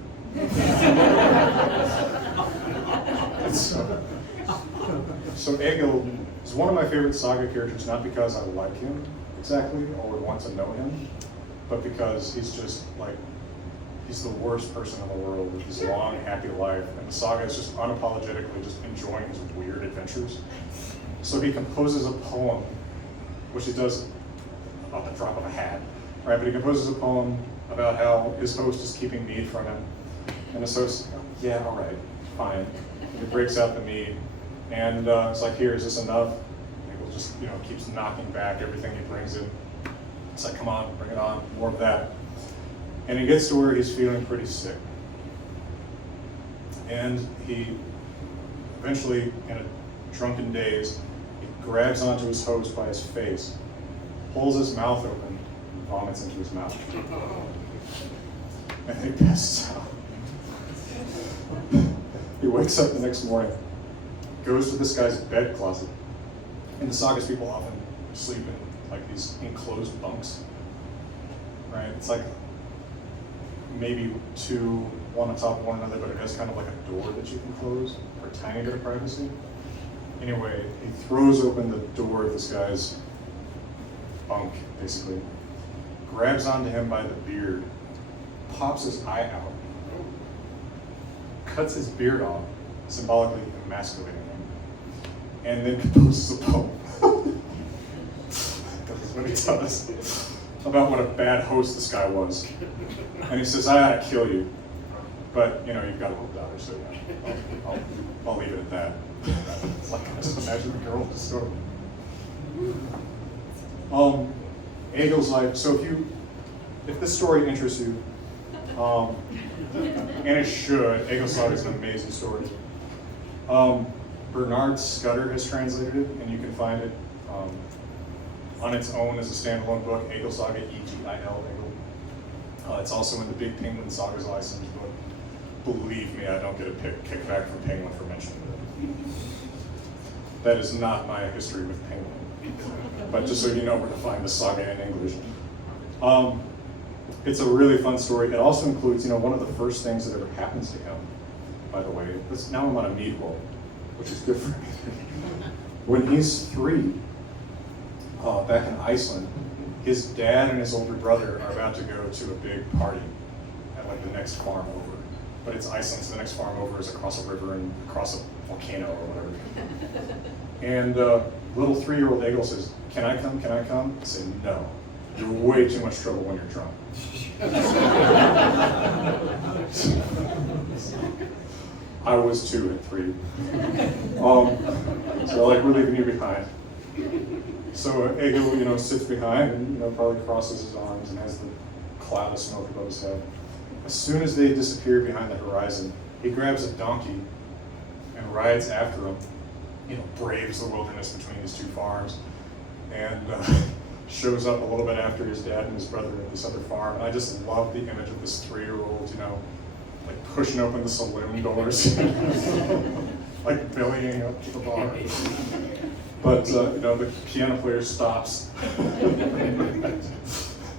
So Egill is one of my favorite Saga characters, not because I like him exactly or would want to know him, but because he's just like, he's the worst person in the world with his long, happy life, and the Saga is just unapologetically just enjoying his weird adventures. So he composes a poem, which he does about the drop of a hat, right? But he composes a poem about how his host is keeping mead from him, and his host, yeah, all right, fine. He breaks out the mead, and it's like, here, is this enough? And he'll just, you know, keeps knocking back everything he brings in. It's like, come on, bring it on, more of that. And he gets to where he's feeling pretty sick. And he eventually, in a drunken daze, he grabs onto his host by his face, pulls his mouth open, and vomits into his mouth. And he passes out. He wakes up the next morning, goes to this guy's bed closet. In the Sagas, people often sleep in like these enclosed bunks, right? It's like maybe two, one on top of one another, but it has kind of like a door that you can close for a tiny bit of privacy. Anyway, he throws open the door of this guy's bunk, basically, grabs onto him by the beard, pops his eye out, cuts his beard off, symbolically emasculating him, and then composes a poem. That's what he does, about what a bad host this guy was. And he says, I ought to kill you, but you know, you've got a little daughter, so yeah, I'll leave it at that. It's like, I just imagine the girl just sort of. Egill's life, so if this story interests you, and it should, Egill Saga is an amazing story. Bernard Scudder has translated it, and you can find it on its own as a standalone book, Egill Saga, E-G-I-L, Egill. It's also in the Big Penguin Sagas licensed book. Believe me, I don't get a kickback from Penguin for mentioning it. That is not my history with Penguin. But just so you know where to find the saga in English. It's a really fun story. It also includes, you know, one of the first things that ever happens to him, by the way. Now I'm on a Mead roll, which is good for me. When he's 3, back in Iceland, his dad and his older brother are about to go to a big party at like the next farm over. But it's Iceland, so the next farm over is across a river and across a volcano or whatever. And little 3-year-old Egill says, can I come, can I come? I say, no, you're way too much trouble when you're drunk. I was 2 and 3. So like, we're leaving you behind. So Egill, you know, sits behind and, you know, probably crosses his arms and has the cloud of smoke above his head. As soon as they disappear behind the horizon, he grabs a donkey and rides after them, you know, braves the wilderness between these 2 farms. And shows up a little bit after his dad and his brother at this other farm. And I just love the image of this 3-year-old, you know, like pushing open the saloon doors, like bellying up to the bar. But, you know, the piano player stops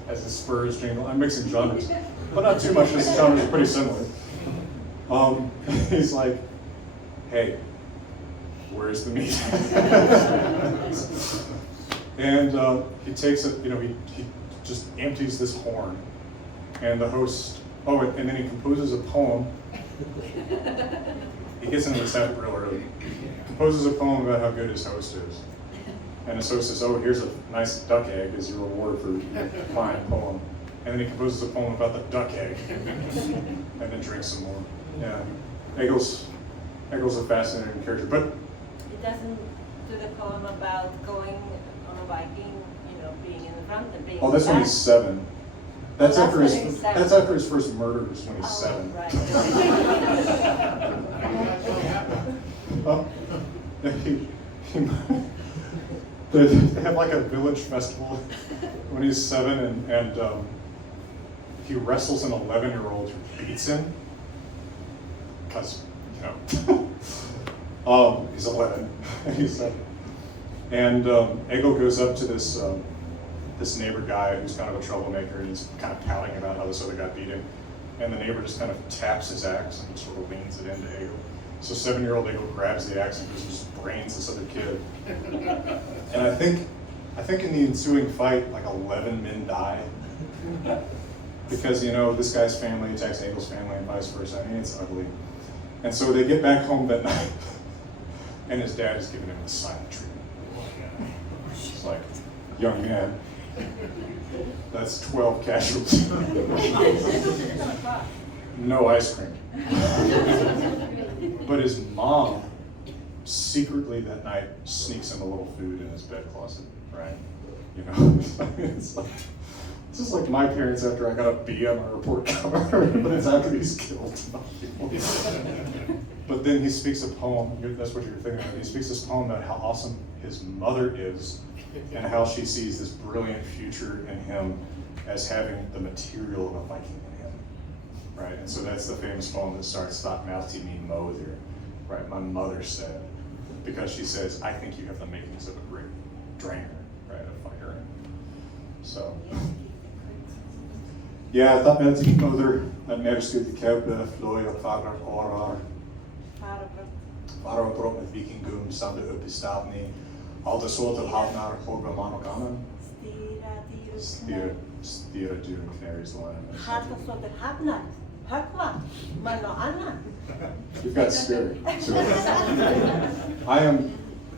as his spurs jingle. I'm mixing genres, but not too much, because the genres are pretty similar. He's like, hey, where's the meat? And he takes it, you know, he just empties this horn, and the host, oh, and then he composes a poem. He gets into this habit real early. Composes a poem about how good his host is. And his host says, oh, here's a nice duck egg as your reward for your fine poem. And then he composes a poem about the duck egg, and then drinks some more. Yeah, Egill's a fascinating character, but It doesn't do the poem about going on a Viking, you know, being in the front and being oh, that's when he's 7. That's Oh, after that's his when he's 7. that's after his first murders when he's 7. Right. They have like a village festival when he's 7, and he wrestles an 11-year-old who beats him because, you know, he's 11 and he's 7. And Egill goes up to this this neighbor guy who's kind of a troublemaker, and he's kind of pouting about how this other guy beat him. And the neighbor just kind of taps his axe and sort of leans it into Egill. So 7-year-old Egill grabs the axe and just brains this other kid. And I think in the ensuing fight, like 11 men die. Because, you know, this guy's family attacks Egill's family and vice versa. I mean, it's ugly. And so they get back home that night, and his dad is giving him the silent treatment. It's like, young man, that's 12 casualties. No ice cream. But his mom secretly that night sneaks him a little food in his bed closet, right? You know, it's just like my parents after I got a B on my report card, but it's after he's killed. But then he speaks a poem, that's what you're thinking of. He speaks this poem about how awesome his mother is and how she sees this brilliant future in him as having the material of a Viking in him, right? And so that's the famous poem that starts, "Thought Malti me Móðir," right? My mother said, because she says, I think you have the makings of a great drainer, right? A fighter. So, yeah, "Thought Malti me Móðir, að mér skyldi keppa flói og fagrar Óðrerir. Fara og brot með vikingum, standa upp í stafni, halda svo til hafnar, hóga mann og gaman. Stýra dýrum Knarí's line. Halda svo til hafnar, höggva, mann og annan. You've got spirit. I am,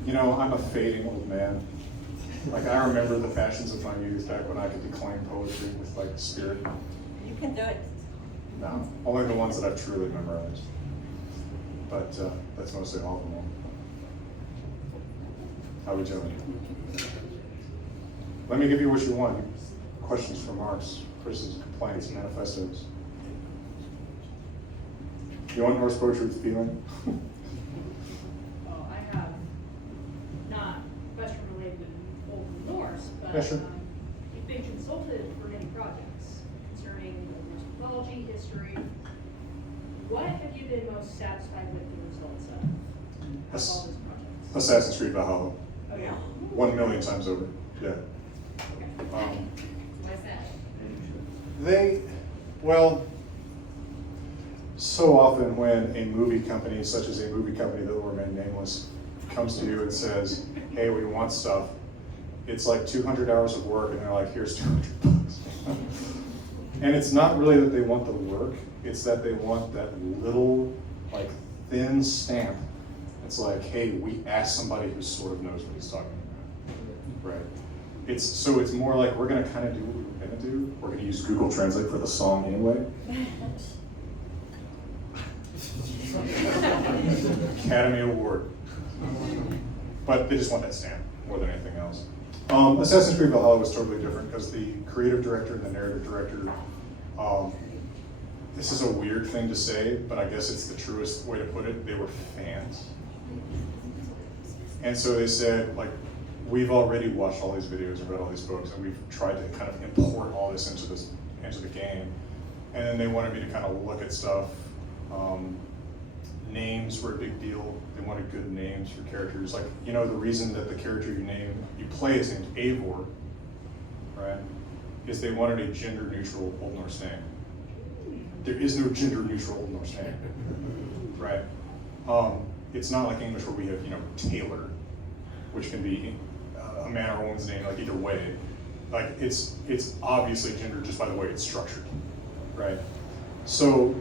you know, I'm a fading old man. Like, I remember the passions of my youth back when I could declaim poetry with, like, spirit. You can do it. No, only the ones that I've truly memorized. But that's mostly all of them. How we doing? Let me give you what you want. Questions, remarks, criticisms, complaints, manifestos. You want Norse poetry with feeling? Well, I have not Western related with Old Norse, but Yeah, sure. you've been consulted for many projects concerning Norse mythology, history. What have you been most satisfied with the results of all those projects? Assassin's Creed Valhalla. Oh, yeah? 1 million times over. Yeah. Okay. Why's that? Well, so often when a movie company, such as a movie company that will remain nameless, comes to you and says, hey, we want stuff, it's like 200 hours of work, and they're like, here's $200. And it's not really that they want the work, it's that they want that little, like, thin stamp. It's like, hey, we asked somebody who sort of knows what he's talking about, right? So it's more like, we're gonna kind of do what we were gonna do. We're gonna use Google Translate for the song anyway. Academy Award. But they just want that stamp more than anything else. Assassin's Creed Valhalla was totally different because the creative director and the narrative director, this is a weird thing to say, but I guess it's the truest way to put it, they were fans. And so they said, like, we've already watched all these videos and read all these books, and we've tried to kind of import all this into the game. And then they wanted me to kind of look at stuff. Names were a big deal. They wanted good names for characters. Like, you know, the reason that the character you play is named Eivor, right, is they wanted a gender-neutral Old Norse name. There is no gender-neutral Old Norse name, right? It's not like English where we have, you know, Taylor, which can be a man or a woman's name, like either way. Like, it's obviously gender just by the way it's structured, right? So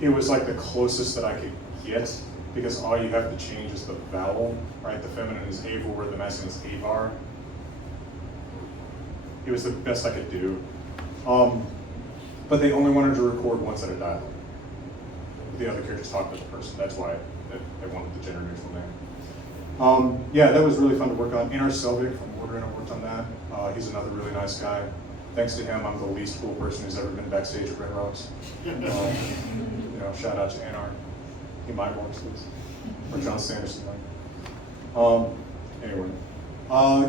it was like the closest that I could get, because all you have to change is the vowel, right? The feminine is Eivor, the masculine is Eivar. It was the best I could do. But they only wanted to record one set of dialogue. The other characters talk to the person. That's why they wanted the gender neutral name. Yeah, that was really fun to work on. Einar Selvik from Óðrerir, I worked on that. He's another really nice guy. Thanks to him, I'm the least cool person who's ever been backstage at Red Rocks. You know, shout out to Einar. He might watch this. Or John Sanderson might. Anyway.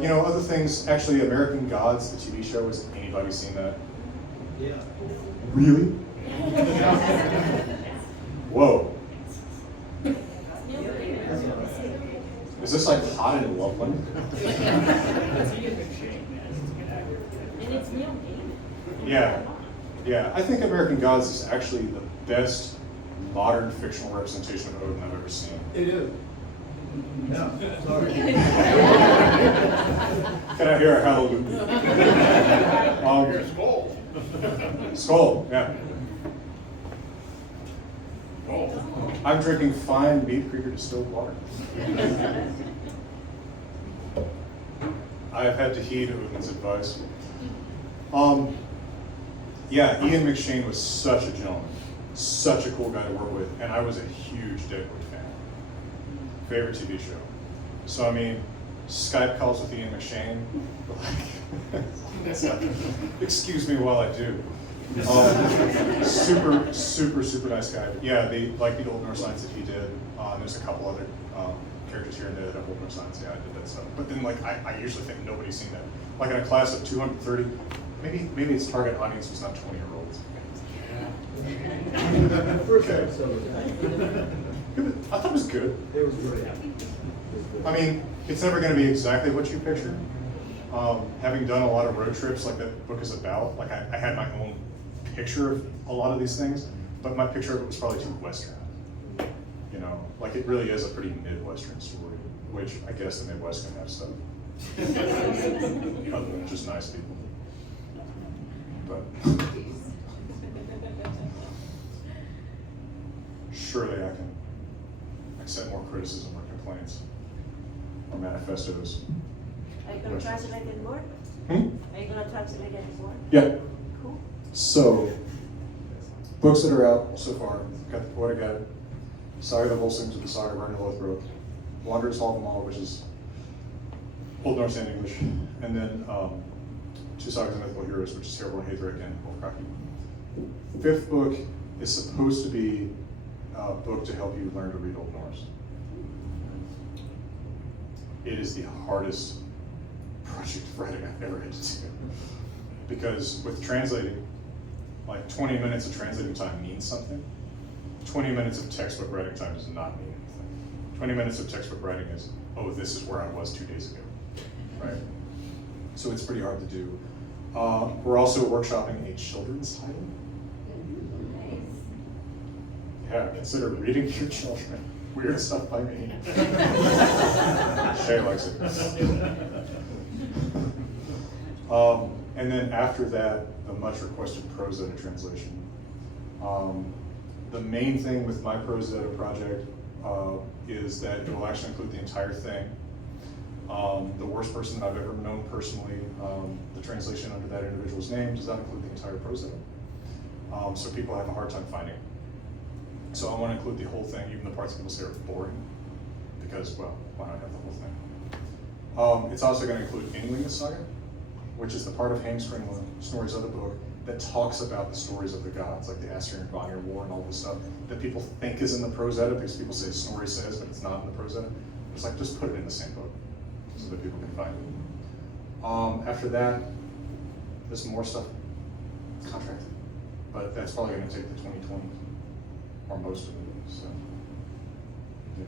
You know, other things, actually American Gods, the TV show, has anybody seen that? Yeah. Really? Whoa. Is this like hot in Loveland? Yeah, yeah. I think American Gods is actually the best modern fictional representation of Odin I've ever seen. It is. Yeah, sorry. Can I hear a hallelujah? Skull. Skull, yeah. I'm drinking fine Meadkrieger distilled water. I've had to heed Odin's advice. Yeah, Ian McShane was such a gentleman, such a cool guy to work with, and I was a huge Deadwood fan. Favorite TV show. So I mean, Skype calls with Ian McShane, like, excuse me while I do. Super nice guy. But yeah, they like the Old Norse signs that he did. There's a couple other characters here and there that have Old Norse signs. Yeah, I did that stuff. But then, like, I usually think nobody's seen that. Like in a class of 230, maybe its target audience was not 20-year-olds. First episode was I thought it was good. It was great. I mean, it's never going to be exactly what you picture. Having done a lot of road trips, like that book is about, like I had my own picture of a lot of these things, but my picture of it was probably too Western. You know, like it really is a pretty Midwestern story, which I guess the Midwest can have stuff. Other than just nice people. But surely I can accept more criticism or complaints or manifestos. Are you going to translate it more? Hmm? Are you going to translate it more? Yeah. Cool. So, books that are out so far, got the Poetic Guide, Saga the Volsungs of the Saga of Arne Lothbrok, Wanderers Hall of them all, which is Old Norse and English, and then two Sagas of Mythical Heroes, which is Herborn, Haethric, and Wolfkraki. Fifth book is supposed to be a book to help you learn to read Old Norse. It is the hardest project of writing I've ever had to do. Because with translating, like 20 minutes of translating time means something. 20 minutes of textbook writing time does not mean anything. 20 minutes of textbook writing is, oh, this is where I was 2 days ago, right? So it's pretty hard to do. We're also workshopping a children's title. Yeah, consider reading to your children. Weird stuff by me. Shay likes it. And then after that, the much requested prose edit translation. The main thing with my prose edit project is that it will actually include the entire thing. The worst person that I've ever known personally, the translation under that individual's name does not include the entire prose edit. So people have a hard time finding it. So I want to include the whole thing, even the parts people say are boring, because, well, why not have the whole thing? It's also going to include Ynglinga's Saga, which is the part of Heimskringla, Snorri's other book, that talks about the stories of the gods, like the Assyrian and Vanir War and all this stuff that people think is in the prose edit, because people say Snorri says, but it's not in the prose edit. It's like, just put it in the same book. so that people can find it. After that, there's more stuff contracted, but that's probably going to take the 2020 or most of it. So, yeah.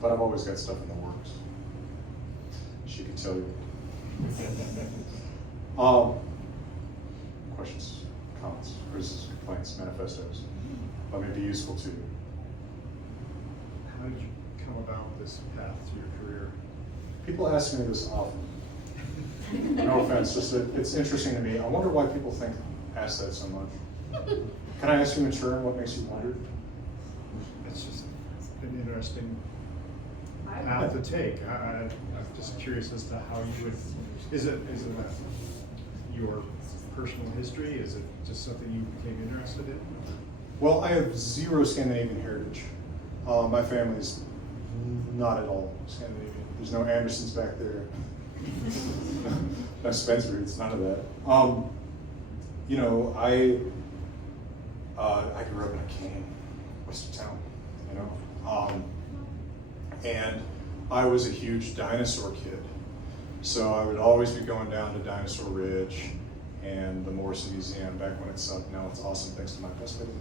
But I've always got stuff in the works. She could tell you. Questions, comments, criticisms, complaints, manifestos. Let me be useful to you. How did you come about this path to your career? People ask me this often. No offense, just that it's interesting to me. I wonder why people ask that so much. Can I ask you in turn what makes you wonder? It's just an interesting path to take. I'm just curious as to how you would, is it your personal history? Is it just something you became interested in? Well, I have zero Scandinavian heritage. My family's not at all Scandinavian. There's no Andersons back there. No Spencer, it's none of that. You know, I grew up in a cane, west of town, you know. And I was a huge dinosaur kid. So I would always be going down to Dinosaur Ridge and the Morrison Museum back when it sucked. Now it's awesome thanks to my best friend,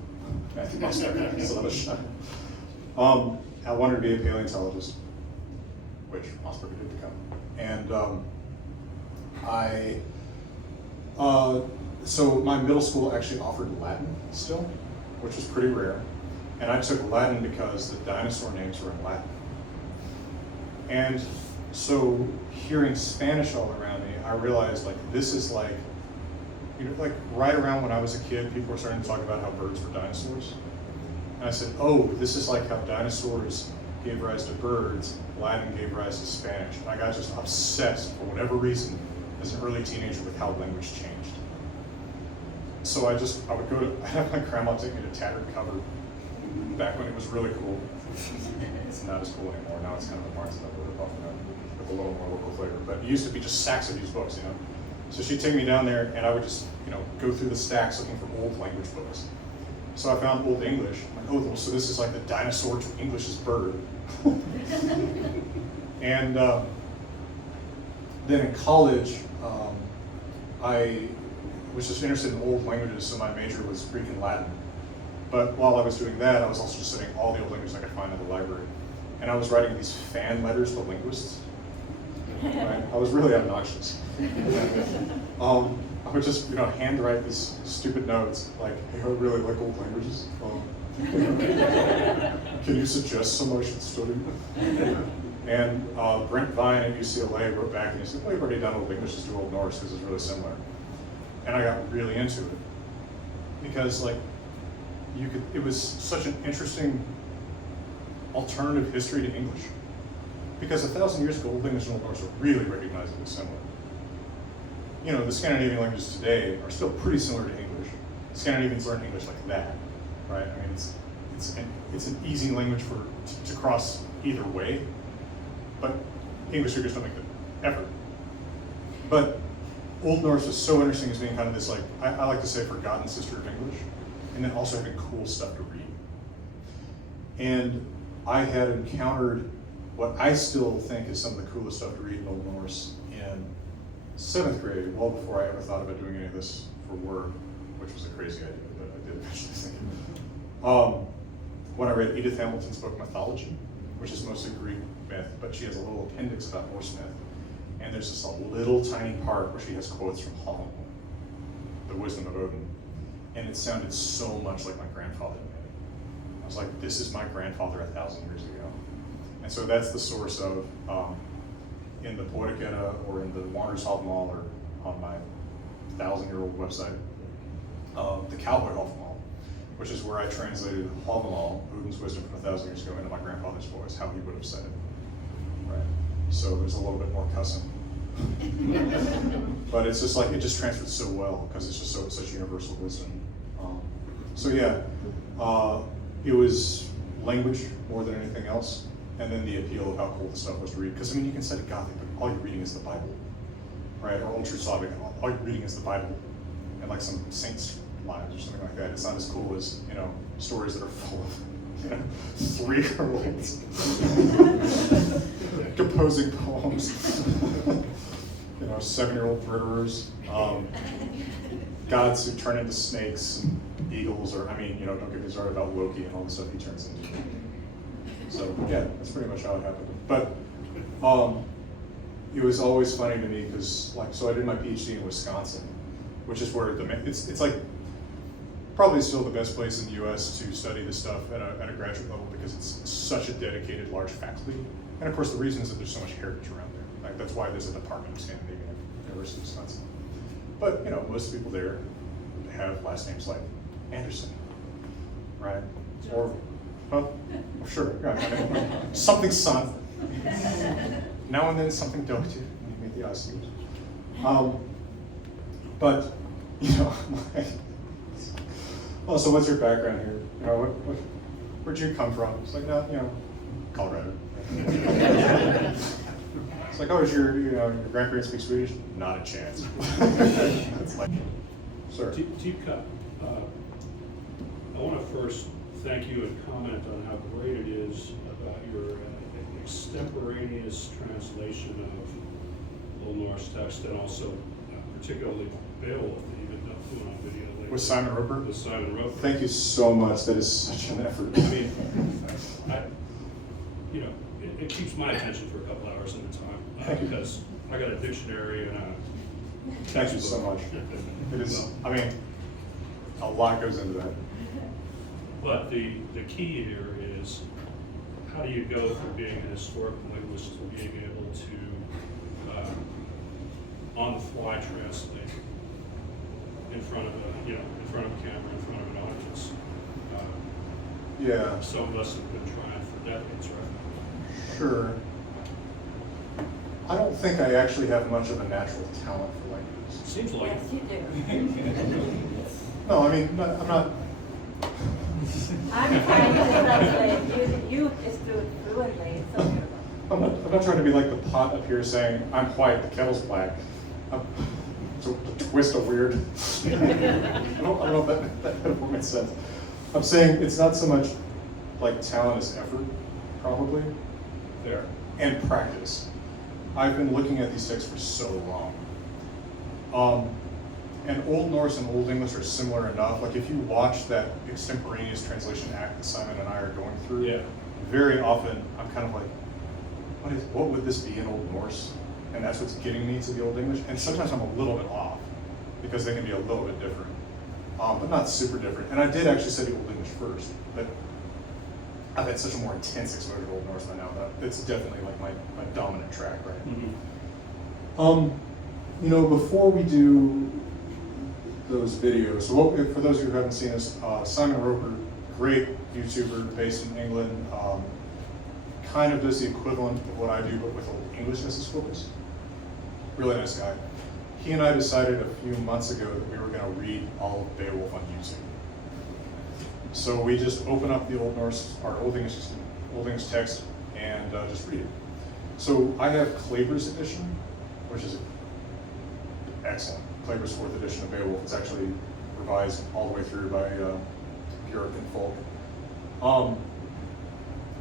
Matthew Mossberg. It's another shot. I wanted to be a paleontologist, which Mossberg did become. And so my middle school actually offered Latin still, which was pretty rare. And I took Latin because the dinosaur names were in Latin. And so hearing Spanish all around me, I realized like this is like, you know, like right around when I was a kid, people were starting to talk about how birds were dinosaurs. And I said, oh, this is like how dinosaurs gave rise to birds, Latin gave rise to Spanish. And I got just obsessed for whatever reason as an early teenager with how language changed. So I would I'd have my grandma take me to Tattered Cover back when it was really cool. It's not as cool anymore. Now it's kind of a Barnes & Noble ripoff with a little more local flavor. But it used to be just stacks of these books, you know. So she'd take me down there and I would just, you know, go through the stacks looking for old language books. So I found Old English. I'm like, oh, so this is like the dinosaur to English's bird. And then in college, I was just interested in old languages, so my major was Greek and Latin. But while I was doing that, I was also just studying all the old languages I could find in the library. And I was writing these fan letters to linguists. Right? I was really obnoxious. I would just, you know, handwrite these stupid notes, like, hey, I really like old languages. Can you suggest some I should study? And Brent Vine at UCLA wrote back and he said, well, you've already done Old English, just do Old Norse because it's really similar. And I got really into it because like, it was such an interesting alternative history to English. Because 1,000 years ago, Old English and Old Norse are really recognizably similar. You know, the Scandinavian languages today are still pretty similar to English. Scandinavians learn English like that, right? I mean, it's an easy language to cross either way, but English speakers don't make the effort. But Old Norse was so interesting as being kind of this, like, I like to say forgotten sister of English, and then also having cool stuff to read. And I had encountered what I still think is some of the coolest stuff to read in Old Norse in 7th grade, well before I ever thought about doing any of this for work, which was a crazy idea, but I did eventually think of it. When I read Edith Hamilton's book Mythology, which is mostly Greek myth, but she has a little appendix about Norse myth. And there's just a little tiny part where she has quotes from Loveland, the wisdom of Odin. And it sounded so much like my grandfather made it. I was like, this is my grandfather 1,000 years ago. And so that's the source of, in the Poetic or in the Wanderers Hofmál or on my 1,000-year-old website, the Cowboy Hofmál, which is where I translated Hofmál, Odin's wisdom from 1,000 years ago, into my grandfather's voice, how he would have said it. Right. So there's a little bit more cussing. But it's just like, it just transferred so well because it's just such universal wisdom. So yeah, it was language more than anything else. And then the appeal of how cool the stuff was to read. Because I mean, you can study Gothic, but all you're reading is the Bible, right? Or Old Slavic, all you're reading is the Bible, and like some saints' lives or something like that. It's not as cool as, you know, stories that are full of, you know, 3-year-olds decomposing poems. You know, 7-year-old murderers, gods who turn into snakes, and eagles, or, I mean, you know, don't get me started about Loki and all the stuff he turns into. So, yeah, that's pretty much how it happened. But it was always funny to me because, like, so I did my PhD in Wisconsin, which is where it's like probably still the best place in the U.S. to study this stuff at a graduate level because it's such a dedicated, large faculty. And of course, the reason is that there's so much heritage around there. Like, that's why there's a department of Scandinavian at University of Wisconsin. But, you know, most people there have last names like Anderson, right? Or, well, sure, yeah, I mean, something son. Now and then something doctor, you make the odds. But, you know, like, well, so what's your background here? You know, where'd you come from? It's like, no, you know, Colorado. It's like, oh, is your grandparents speak Swedish? Not a chance. It's like, sir. Deep cut. I want to first thank you and comment on how great it is about your extemporaneous translation of Old Norse text, and also particularly Beowulf that you've been doing on video lately. With Simon Roper? With Simon Roper. Thank you so much. That is such an effort. I mean, you know, it keeps my attention for a couple hours at a time because I got a dictionary and a Thank you so much. It is, I mean, a lot goes into that. But the key here is how do you go from being an historical linguist to being able to on the fly translate in front of a camera, in front of an audience. Yeah. Some of us have been trying for decades, right? Sure. I don't think I actually have much of a natural talent for languages. Seems like Yes, you do. No, I mean, I'm not. I'm trying to translate. You just do it fluently. It's so beautiful. I'm not trying to be like the pot up here saying, I'm white, the kettle's black. So to twist a weird. I don't know if that makes sense. I'm saying it's not so much like talent as effort, probably. there. And practice. I've been looking at these texts for so long. And Old Norse and Old English are similar enough. Like if you watch that extemporaneous translation act that Simon and I are going through, Yeah. very often I'm kind of like, what would this be in Old Norse? And that's what's getting me to the Old English. And sometimes I'm a little bit off because they can be a little bit different, but not super different. And I did actually study Old English first, but I've had such a more intense exposure to Old Norse by now that it's definitely like my dominant track, right? Mm-hmm. You know, before we do those videos, so for those of you who haven't seen us, Simon Roper, great YouTuber based in England, kind of does the equivalent of what I do, but with English as his focus. Really nice guy. He and I decided a few months ago that we were going to read all of Beowulf on YouTube. So we just open up the Old Norse, or Old English text, and just read it. So I have Kleber's edition, which is excellent. Kleber's 4th edition of Beowulf. It's actually revised all the way through by Björk and Folk.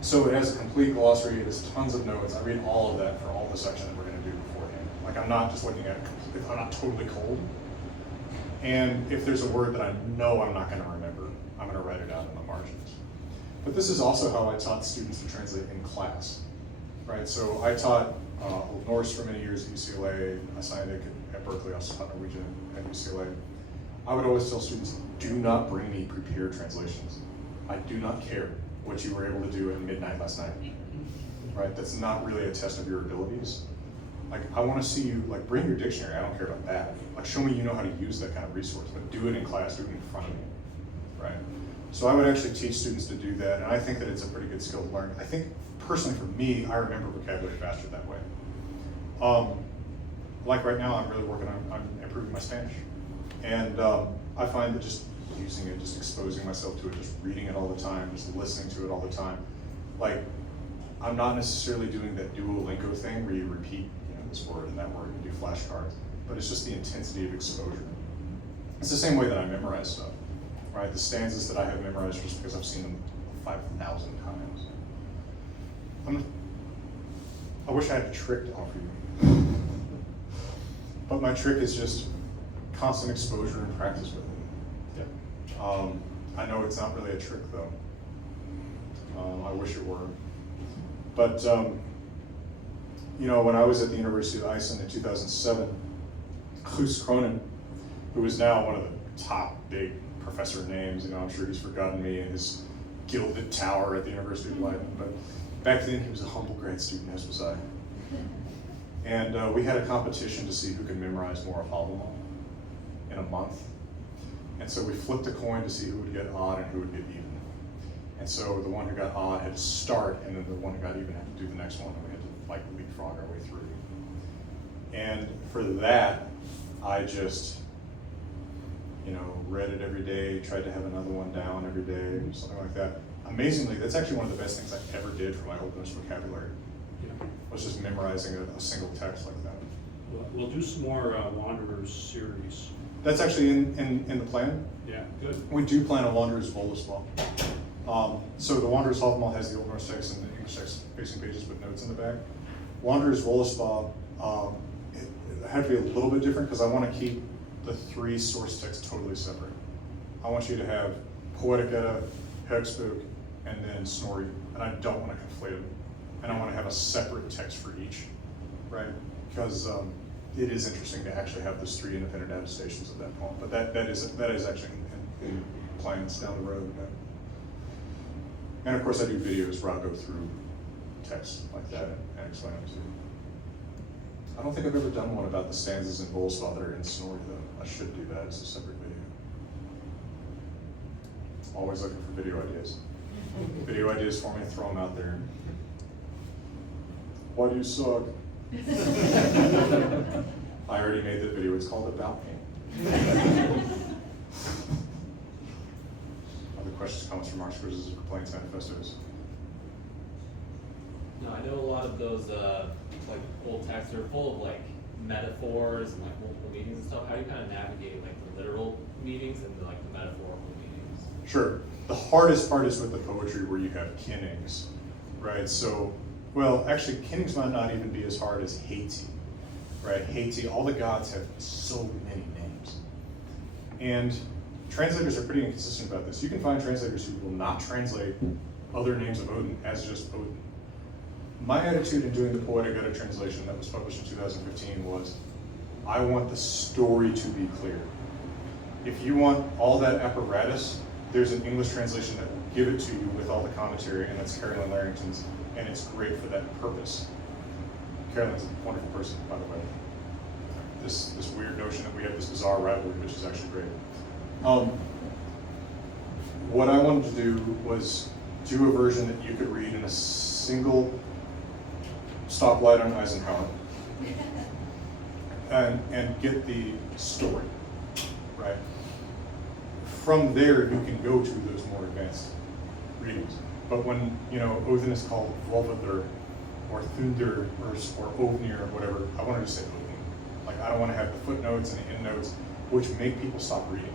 So it has a complete glossary. It has tons of notes. I read all of that for all the section that we're going to do beforehand. Like I'm not just looking at it. I'm not totally cold. And if there's a word that I know I'm not going to remember, I'm going to write it out in the margins. But this is also how I taught students to translate in class, right? So I taught Old Norse for many years at UCLA. I signed it at Berkeley. I also taught Norwegian at UCLA. I would always tell students, do not bring me prepared translations. I do not care what you were able to do at midnight last night, right? That's not really a test of your abilities. Like, I want to see you, like, bring your dictionary. I don't care about that. Like, show me you know how to use that kind of resource, but do it in class, do it in front of me, right? So I would actually teach students to do that, and I think that it's a pretty good skill to learn. I think, personally for me, I remember vocabulary faster that way. Like right now, I'm really working on improving my Spanish. And I find that just using it, just exposing myself to it, just reading it all the time, just listening to it all the time. Like, I'm not necessarily doing that Duolingo thing where you repeat, this word and that word and do flashcards, but it's just the intensity of exposure. It's the same way that I memorize stuff, right? The stanzas that I have memorized just because I've seen them 5,000 times. I wish I had a trick to offer you. But my trick is just constant exposure and practice with it. I know it's not really a trick though. I wish it were. But you know, when I was at the University of Iceland in 2007, Guus Cronin, who is now one of the top big professor names, you know, I'm sure he's forgotten me and his gilded tower at the University of Leiden, but back then he was a humble grad student, as was I. And we had a competition to see who could memorize more of Havamal in a month. And so we flipped a coin to see who would get odd and who would get even. And so the one who got odd had to start, and then the one who got even had to do the next one, and we had to like leapfrog our way through. And for that, I just, you know, read it every day, tried to have another one down every day, something like that. Amazingly, that's actually one of the best things I ever did for my Old Norse vocabulary. Yeah. Was just memorizing a single text like that. We'll do some more Wanderers series. That's actually in the plan. Yeah, good. We do plan a Wanderer's Voluspa. So the Wanderer's Havamal has the Old Norse text and the English text facing pages with notes in the back. Wanderer's Voluspa, it had to be a little bit different because I want to keep the three source texts totally separate. I want you to have Poetic, Högsbok, and then Snorri, and I don't want to conflate them. And I want to have a separate text for each, right? Because it is interesting to actually have those three independent attestations of that poem. But that is actually in plans down the road. And of course I do videos where I'll go through text like that and explain them too. I don't think I've ever done one about the stanzas in Voluspa that are in Snorri though. I should do that as a separate video. Always looking for video ideas. Video ideas for me, throw them out there. Why do you suck? I already made the video, it's called About Me. Other questions, comments, remarks, criticisms, complaints, manifestos? No, I know a lot of those like old texts are full of like metaphors and like multiple meanings and stuff. How do you kind of navigate like the literal meanings and the, like the metaphorical meanings? Sure. The hardest part is with the poetry where you have kinnings, right? So, well, actually, kinnings might not even be as hard as Haiti, right? Haiti, all the gods have so many names. And translators are pretty inconsistent about this. You can find translators who will not translate other names of Odin as just Odin. My attitude in doing the Poetic Edda translation that was published in 2015 was, I want the story to be clear. If you want all that apparatus, there's an English translation that will give it to you with all the commentary, and that's Carolyn Larrington's, and it's great for that purpose. Carolyn's a wonderful person, by the way. This weird notion that we have this bizarre rivalry, which is actually great. What I wanted to do was do a version that you could read in a single stoplight on Eisenhower and get the story, right? From there, you can go to those more advanced readings. But when, you know, Odin is called Volvather or Thunder or Óðrerir or whatever, I wanted to say Odin. Like, I don't want to have the footnotes and the endnotes, which make people stop reading,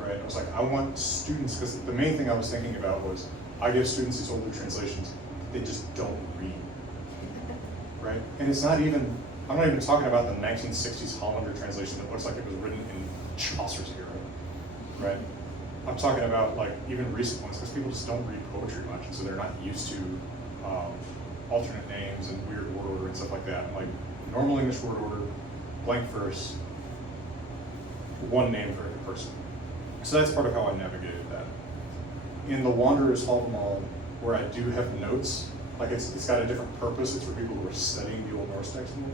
right? I was like, I want students, because the main thing I was thinking about was, I give students these older translations, they just don't read, right? And it's not even, I'm not even talking about the 1960s Hollander translation that looks like it was written in Chaucer's era, right? I'm talking about like even recent ones, because people just don't read poetry much, and so they're not used to alternate names and weird word order and stuff like that. Like normal English word order, blank verse, one name for every person. So that's part of how I navigated that. In the Wanderer's Havamal, where I do have notes, like it's got a different purpose. It's for people who are studying the Old Norse text more.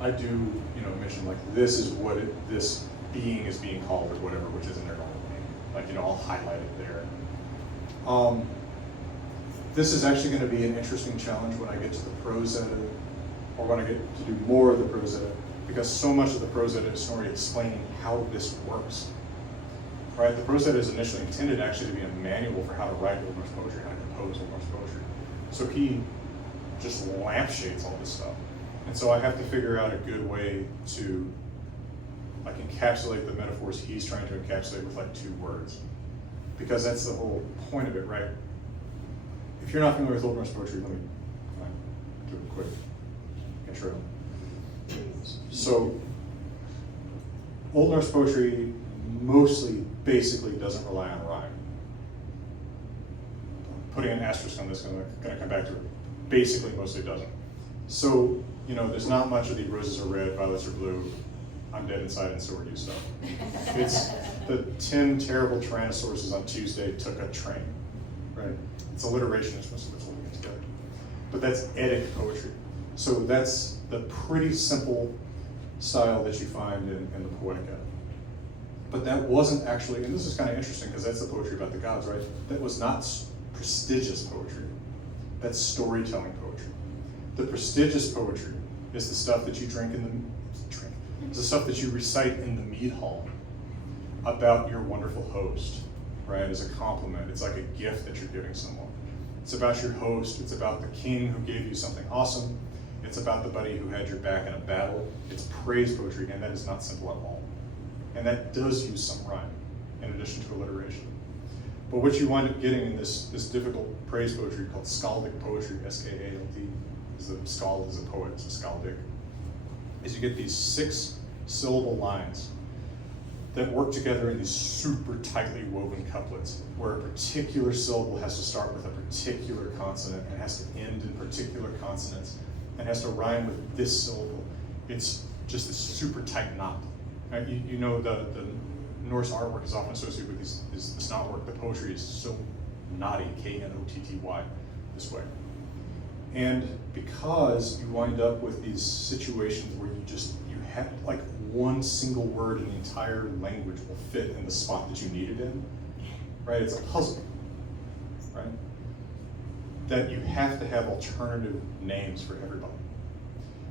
I do, you know, mention like this is what this being is being called or whatever, which isn't their normal name. Like, you know, I'll highlight it there. This is actually going to be an interesting challenge when I get to the prose edit, or when I get to do more of the prose edit, because so much of the prose edit is Snorri explaining how this works. Right? The prose edit is initially intended actually to be a manual for how to write Old Norse poetry, how to compose Old Norse poetry. So he just lampshades all this stuff. And so I have to figure out a good way to like encapsulate the metaphors he's trying to encapsulate with like 2 words. Because that's the whole point of it, right? If you're not familiar with Old Norse poetry, let me do a quick intro. So, Old Norse poetry mostly, basically doesn't rely on rhyme. Putting an asterisk on this, I'm going to come back to it. Basically, mostly doesn't. So, you know, there's not much of the roses are red, violets are blue, I'm dead inside and so are you stuff. It's the 10 terrible tyrannosauruses on Tuesday took a train, right? It's alliteration, it's most of it's holding it together. But that's Eddie poetry. So that's the pretty simple style that you find in the Poetic. But that wasn't actually, and this is kind of interesting because that's the poetry about the gods, right? That was not prestigious poetry. That's storytelling poetry. The prestigious poetry is the stuff that you it's the stuff that you recite in the mead hall about your wonderful host, right? As a compliment. It's like a gift that you're giving someone. It's about your host. It's about the king who gave you something awesome. It's about the buddy who had your back in a battle. It's praise poetry, and that is not simple at all. And that does use some rhyme, in addition to alliteration. But what you wind up getting in this difficult praise poetry called skaldic poetry, S-K-A-L-D, is a skald is a poet, it's a skaldic, is you get these 6-syllable lines that work together in these super tightly woven couplets, where a particular syllable has to start with a particular consonant and has to end in particular consonants and has to rhyme with this syllable. It's just this super tight knot. Right? You know the Norse artwork is often associated with this knotwork. The poetry is so knotty, K-N-O-T-T-Y, this way. And because you wind up with these situations where you have like one single word in the entire language will fit in the spot that you need it in, right? It's a puzzle, right? That you have to have alternative names for everybody.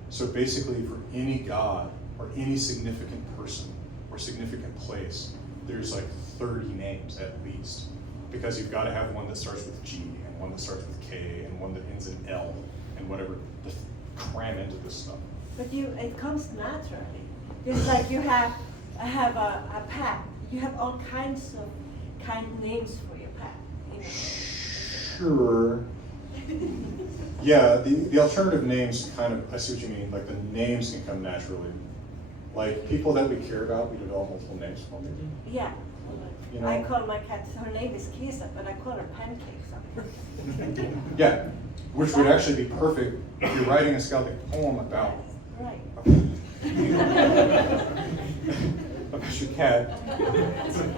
So basically for any god or any significant person or significant place, there's like 30 names at least, because you've got to have one that starts with G and one that starts with K and one that ends in L and whatever to cram into this stuff. But it comes naturally. It's like you have a pet. You have all kinds of names for your pet. You know? Sure. Yeah, the alternative names kind of, I see what you mean, like the names can come naturally. Like people that we care about, we develop multiple names for them. Yeah. You know? I call my cat, her name is Kisa, but I call her Pancake sometimes. Yeah, which would actually be perfect if you're writing a skaldic poem about Right. about your cat,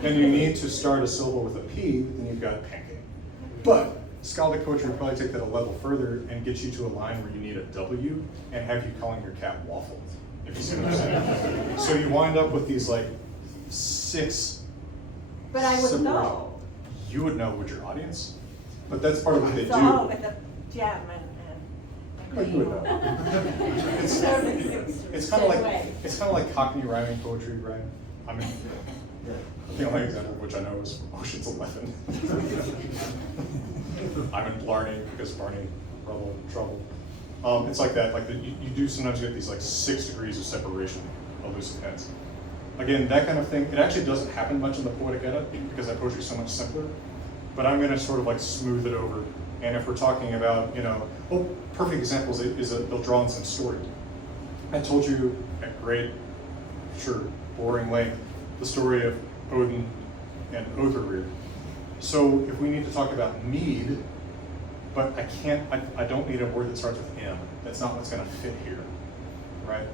and you need to start a syllable with a P, then you've got pancake. But skaldic poetry would probably take that a level further and get you to a line where you need a W and have you calling your cat Waffle, if you see what I'm saying. So you wind up with these like 6 But I would separate- know. You would know with your audience, but that's part of what they do. So with the jam and Oh, you would know. It's kind of like Cockney rhyming poetry, right? I mean, the only example of which I know is from Ocean's 11. I'm in Blarney because Barney Rubble trouble. It's like that. Like you do sometimes get these like 6 degrees of separation of elusive heads. Again, that kind of thing. It actually doesn't happen much in the Poetic Edda because that poetry is so much simpler. But I'm going to sort of like smooth it over. And if we're talking about, perfect examples is they'll draw in some story. I told you at great, sure, boring length, the story of Odin and Óðrerir. So if we need to talk about Mead, but I don't need a word that starts with M. That's not what's going to fit here, right?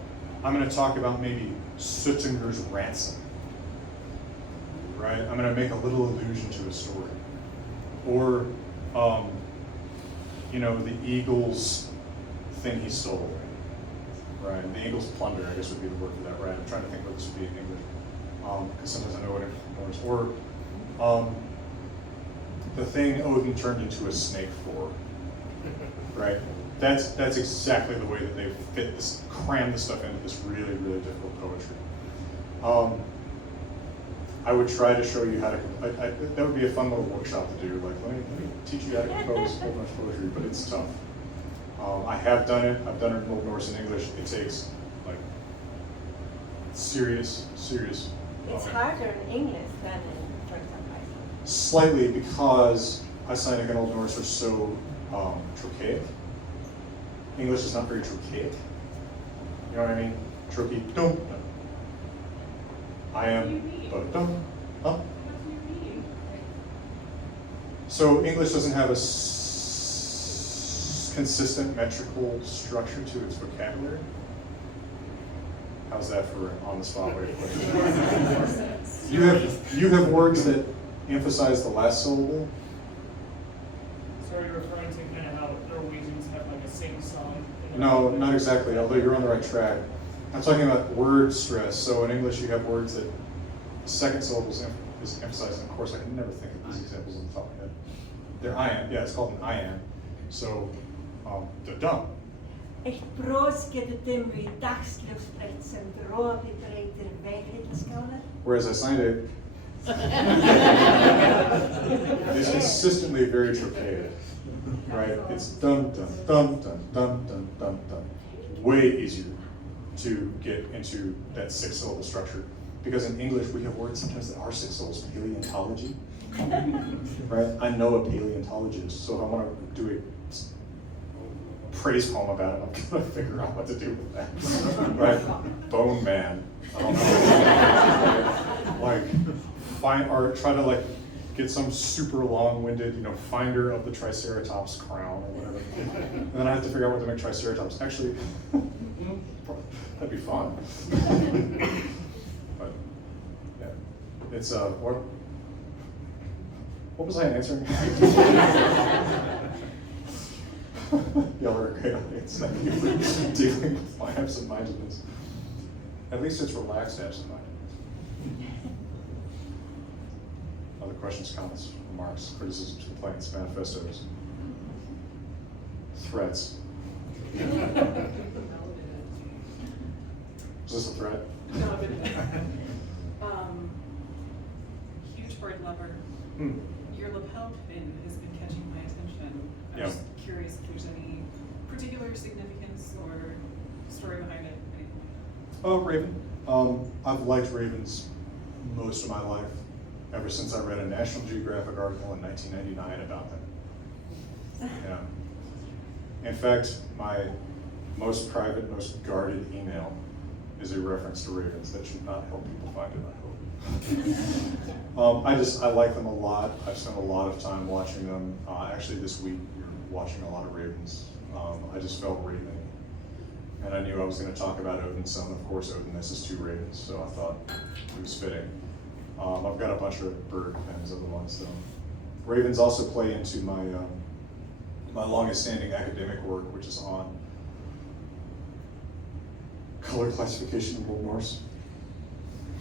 I'm going to talk about maybe Suttunger's ransom, right? I'm going to make a little allusion to a story. Or, the Eagle's thing he stole, right? The Eagle's plunder, I guess would be the word for that, right? I'm trying to think what this would be in English, because sometimes I know what it is. Or the thing Odin turned into a snake for, right? That's exactly the way that they fit this, cram this stuff into this really, really difficult poetry. I would try to show you how to, that would be a fun little workshop to do, like let me teach you how to compose Old Norse poetry, but it's tough. I have done it, I've done it in Old Norse and English. It takes like serious. it's harder in English than in, for example, Icelandic. Slightly, because Icelandic and Old Norse are so trochaic. English is not very trochaic. You know what I mean? Tricky. Dum. I am. Dum. Huh? So English doesn't have a consistent metrical structure to its vocabulary. How's that for an on-the-spot way to put it? You have words that emphasize the last syllable. So are you referring to kind of how Norwegians have like a sing-song? No, not exactly, although you're on the right track. I'm talking about word stress. So in English you have words that the second syllable is emphasized. And of course I can never think of these examples on the top of my head. They're I-am, yeah, it's called an I-am. So, the dumb. Eitt bros getur dimmu í dagsljóss breytt sem dropi breytir vegheitaskálar. Whereas Icelandic is consistently very truncated, right? It's dum dum dum dum dum dum dum dum. Way easier to get into that 6-syllable structure because in English we have words sometimes that are 6 syllables. Paleontology, right? I know a paleontologist, so if I want to do a praise poem about it, I'm gonna figure out what to do with that, right? Bone man. I don't know. Like, find or try to like get some super long-winded, finder of the Triceratops crown or whatever, and then I have to figure out what to make Triceratops. Actually, that'd be fun. But yeah, it's what was I answering? Y'all are a great audience. Thank you for dealing with my absent-mindedness. At least it's relaxed absent-mindedness. Other questions, comments, remarks, criticisms, complaints, manifestos, threats. Is this a threat? No, but huge bird lover. Your lapel pin has been catching my attention. I'm just curious if there's any particular significance or story behind it, anything like that. Raven. I've liked ravens most of my life, ever since I read a National Geographic article in 1999 about them. Yeah. In fact, my most private, most guarded email is a reference to ravens that should not help people find it, I hope. I like them a lot. I've spent a lot of time watching them. Actually this week we were watching a lot of ravens. I just felt raving. And I knew I was going to talk about Odin's son. Of course, Odin has 2 ravens, so I thought it was fitting. I've got a bunch of bird pens otherwise, though. Ravens also play into my my longest-standing academic work, which is on color classification in Old Norse.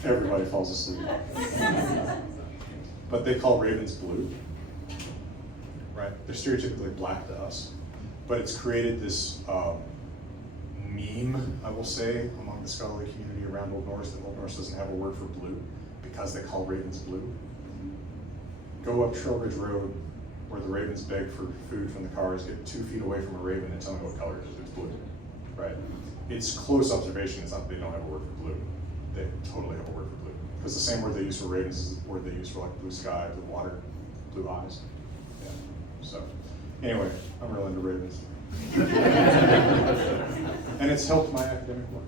Everybody falls asleep. But they call ravens blue, right? They're stereotypically black to us, but it's created this meme, I will say, among the scholarly community around Old Norse that Old Norse doesn't have a word for blue because they call ravens blue. Go up Trailbridge Road where the ravens beg for food from the cars, get 2 feet away from a raven and tell me what color it is. It's blue, right? It's close observation. It's not that they don't have a word for blue. They totally have a word for blue. Because the same word they use for ravens is the word they use for like blue sky, blue water, blue eyes. Yeah. So anyway, I'm real into ravens. And it's helped my academic work.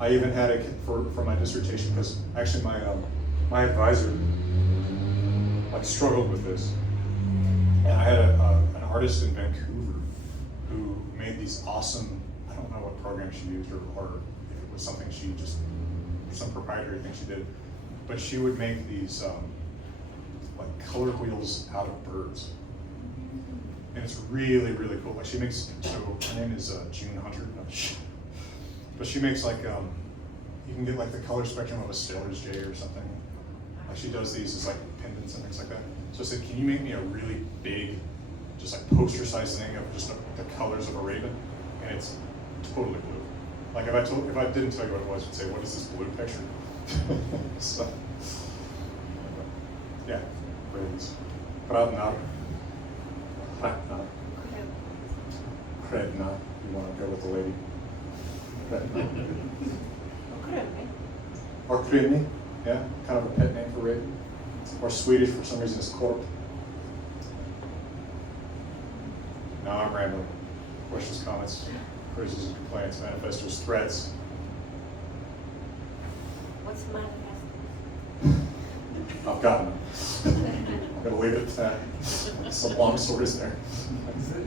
I even had a for my dissertation because actually my advisor struggled with this, and I had an artist in Vancouver who made these awesome. I don't know what program she used or if it was something she just some proprietary thing she did, but she would make these like color wheels out of birds. And it's really, really cool. Like she makes, so her name is June Hunter, but she makes like, you can get like the color spectrum of a sailor's jay or something. Like she does these as like pendants and things like that. So I said, can you make me a really big, just like poster size thing of just the colors of a raven? And it's totally blue. Like if I didn't tell you what it was, you'd say, what is this blue picture? So, yeah, ravens. Pravna. Kredna, you want to go with the lady? Or Krydni, yeah, kind of a pet name for raven. Or Swedish for some reason is Korp. No, I'm rambling. Questions, comments, criticisms, complaints, manifestos, threats. What's manifest? I've gotten them. I'm gonna leave it at that. Some long stories there.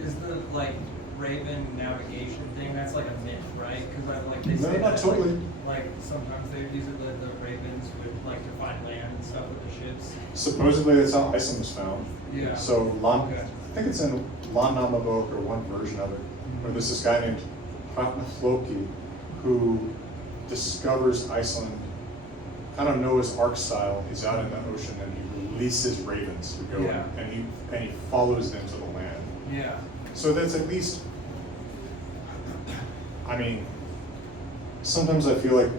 Is the like Raven navigation thing, that's like a myth, right? Because like they No, say not that, totally. like sometimes these are the Ravens would like to find land and stuff with the ships. Supposedly that's how Iceland was found. Yeah. So Okay. I think it's in Landnámabók or one version of it, where there's this guy named Hrafn who discovers Iceland, kind of Noah's Ark style. He's out in the ocean and he releases ravens to go Yeah. and he follows them to the land. Yeah. So that's at least, I mean, sometimes I feel like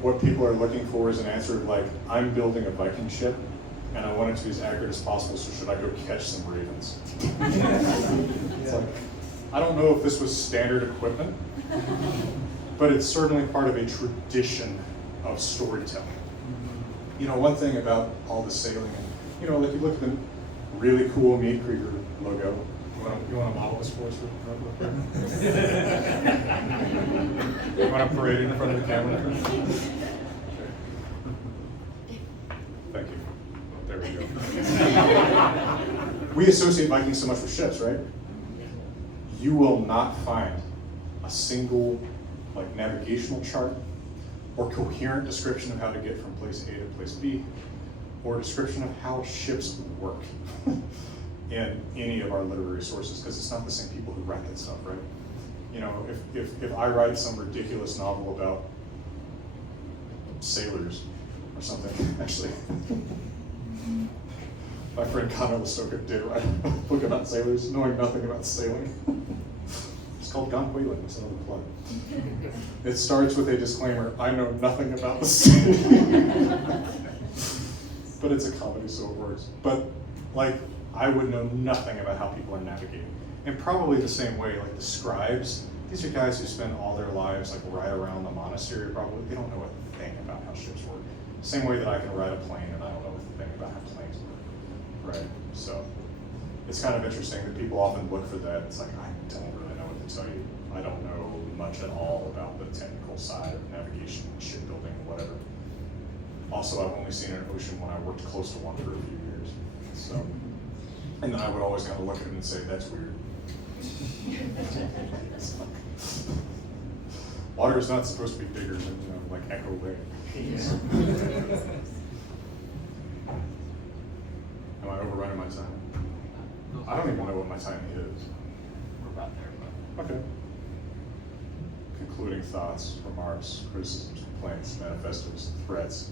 what people are looking for is an answer of like, I'm building a Viking ship and I want it to be as accurate as possible, so should I go catch some ravens? It's like, I don't know if this was standard equipment, but it's certainly part of a tradition of storytelling. You know, one thing about all the sailing, and you know, like you look at the really cool Meadkrieger logo. You want to model this for us real quick? You want to parade it in front of the camera? Thank you. There we go. We associate Vikings so much with ships, right? You will not find a single like navigational chart or coherent description of how to get from place A to place B, or a description of how ships work in any of our literary sources, because it's not the same people who write that stuff, right? You know, if I write some ridiculous novel about sailors or something, actually, my friend Connor Listoka did write a book about sailors, knowing nothing about sailing. It's called Gone Whaling, it's another plug. It starts with a disclaimer, I know nothing about the sea. But it's a comedy, so it works. But like, I would know nothing about how people are navigating. And probably the same way, like the scribes, these are guys who spend all their lives like right around the monastery, probably. They don't know a thing about how ships work. Same way that I can ride a plane and I don't know a thing about how planes work, right? So it's kind of interesting that people often look for that. It's like, I don't really know what to tell you. I don't know much at all about the technical side of navigation, shipbuilding, whatever. Also, I've only seen an ocean when I worked close to one for a few years. So, and then I would always kind of look at it and say, that's weird. Water is not supposed to be bigger than, you know, like Echo Lake. Am I overrunning my time? I don't even know what my time is. We're about there, but. Okay. Concluding thoughts, remarks, criticisms, complaints, manifestos, threats,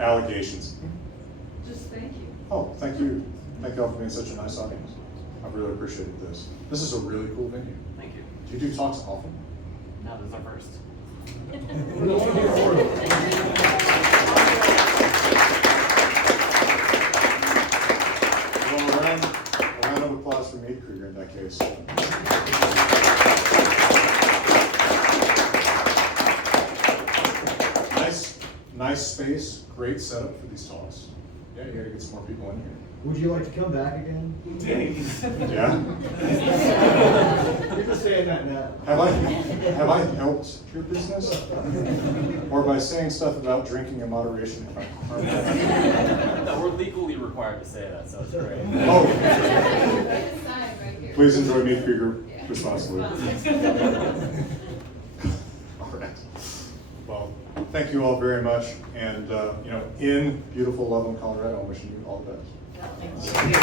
allegations. Just thank you. Oh, thank you. Thank you all for being such a nice audience. I've really appreciated this. This is a really cool venue. Thank you. Do you do talks often? No, this is our first. Well, a round of applause for Meadkrieger in that case. Nice space, great setup for these talks. Yeah, you gotta get some more people in here. Would you like to come back again? Yeah? You're just saying that now. Have I helped your business? Or by saying stuff about drinking in moderation? No, we're legally required to say that, so it's great. Oh. Please enjoy Meadkrieger responsibly. All right. Well, thank you all very much. And, you know, in beautiful Loveland, Colorado, I'm wishing you all the best. Thank you.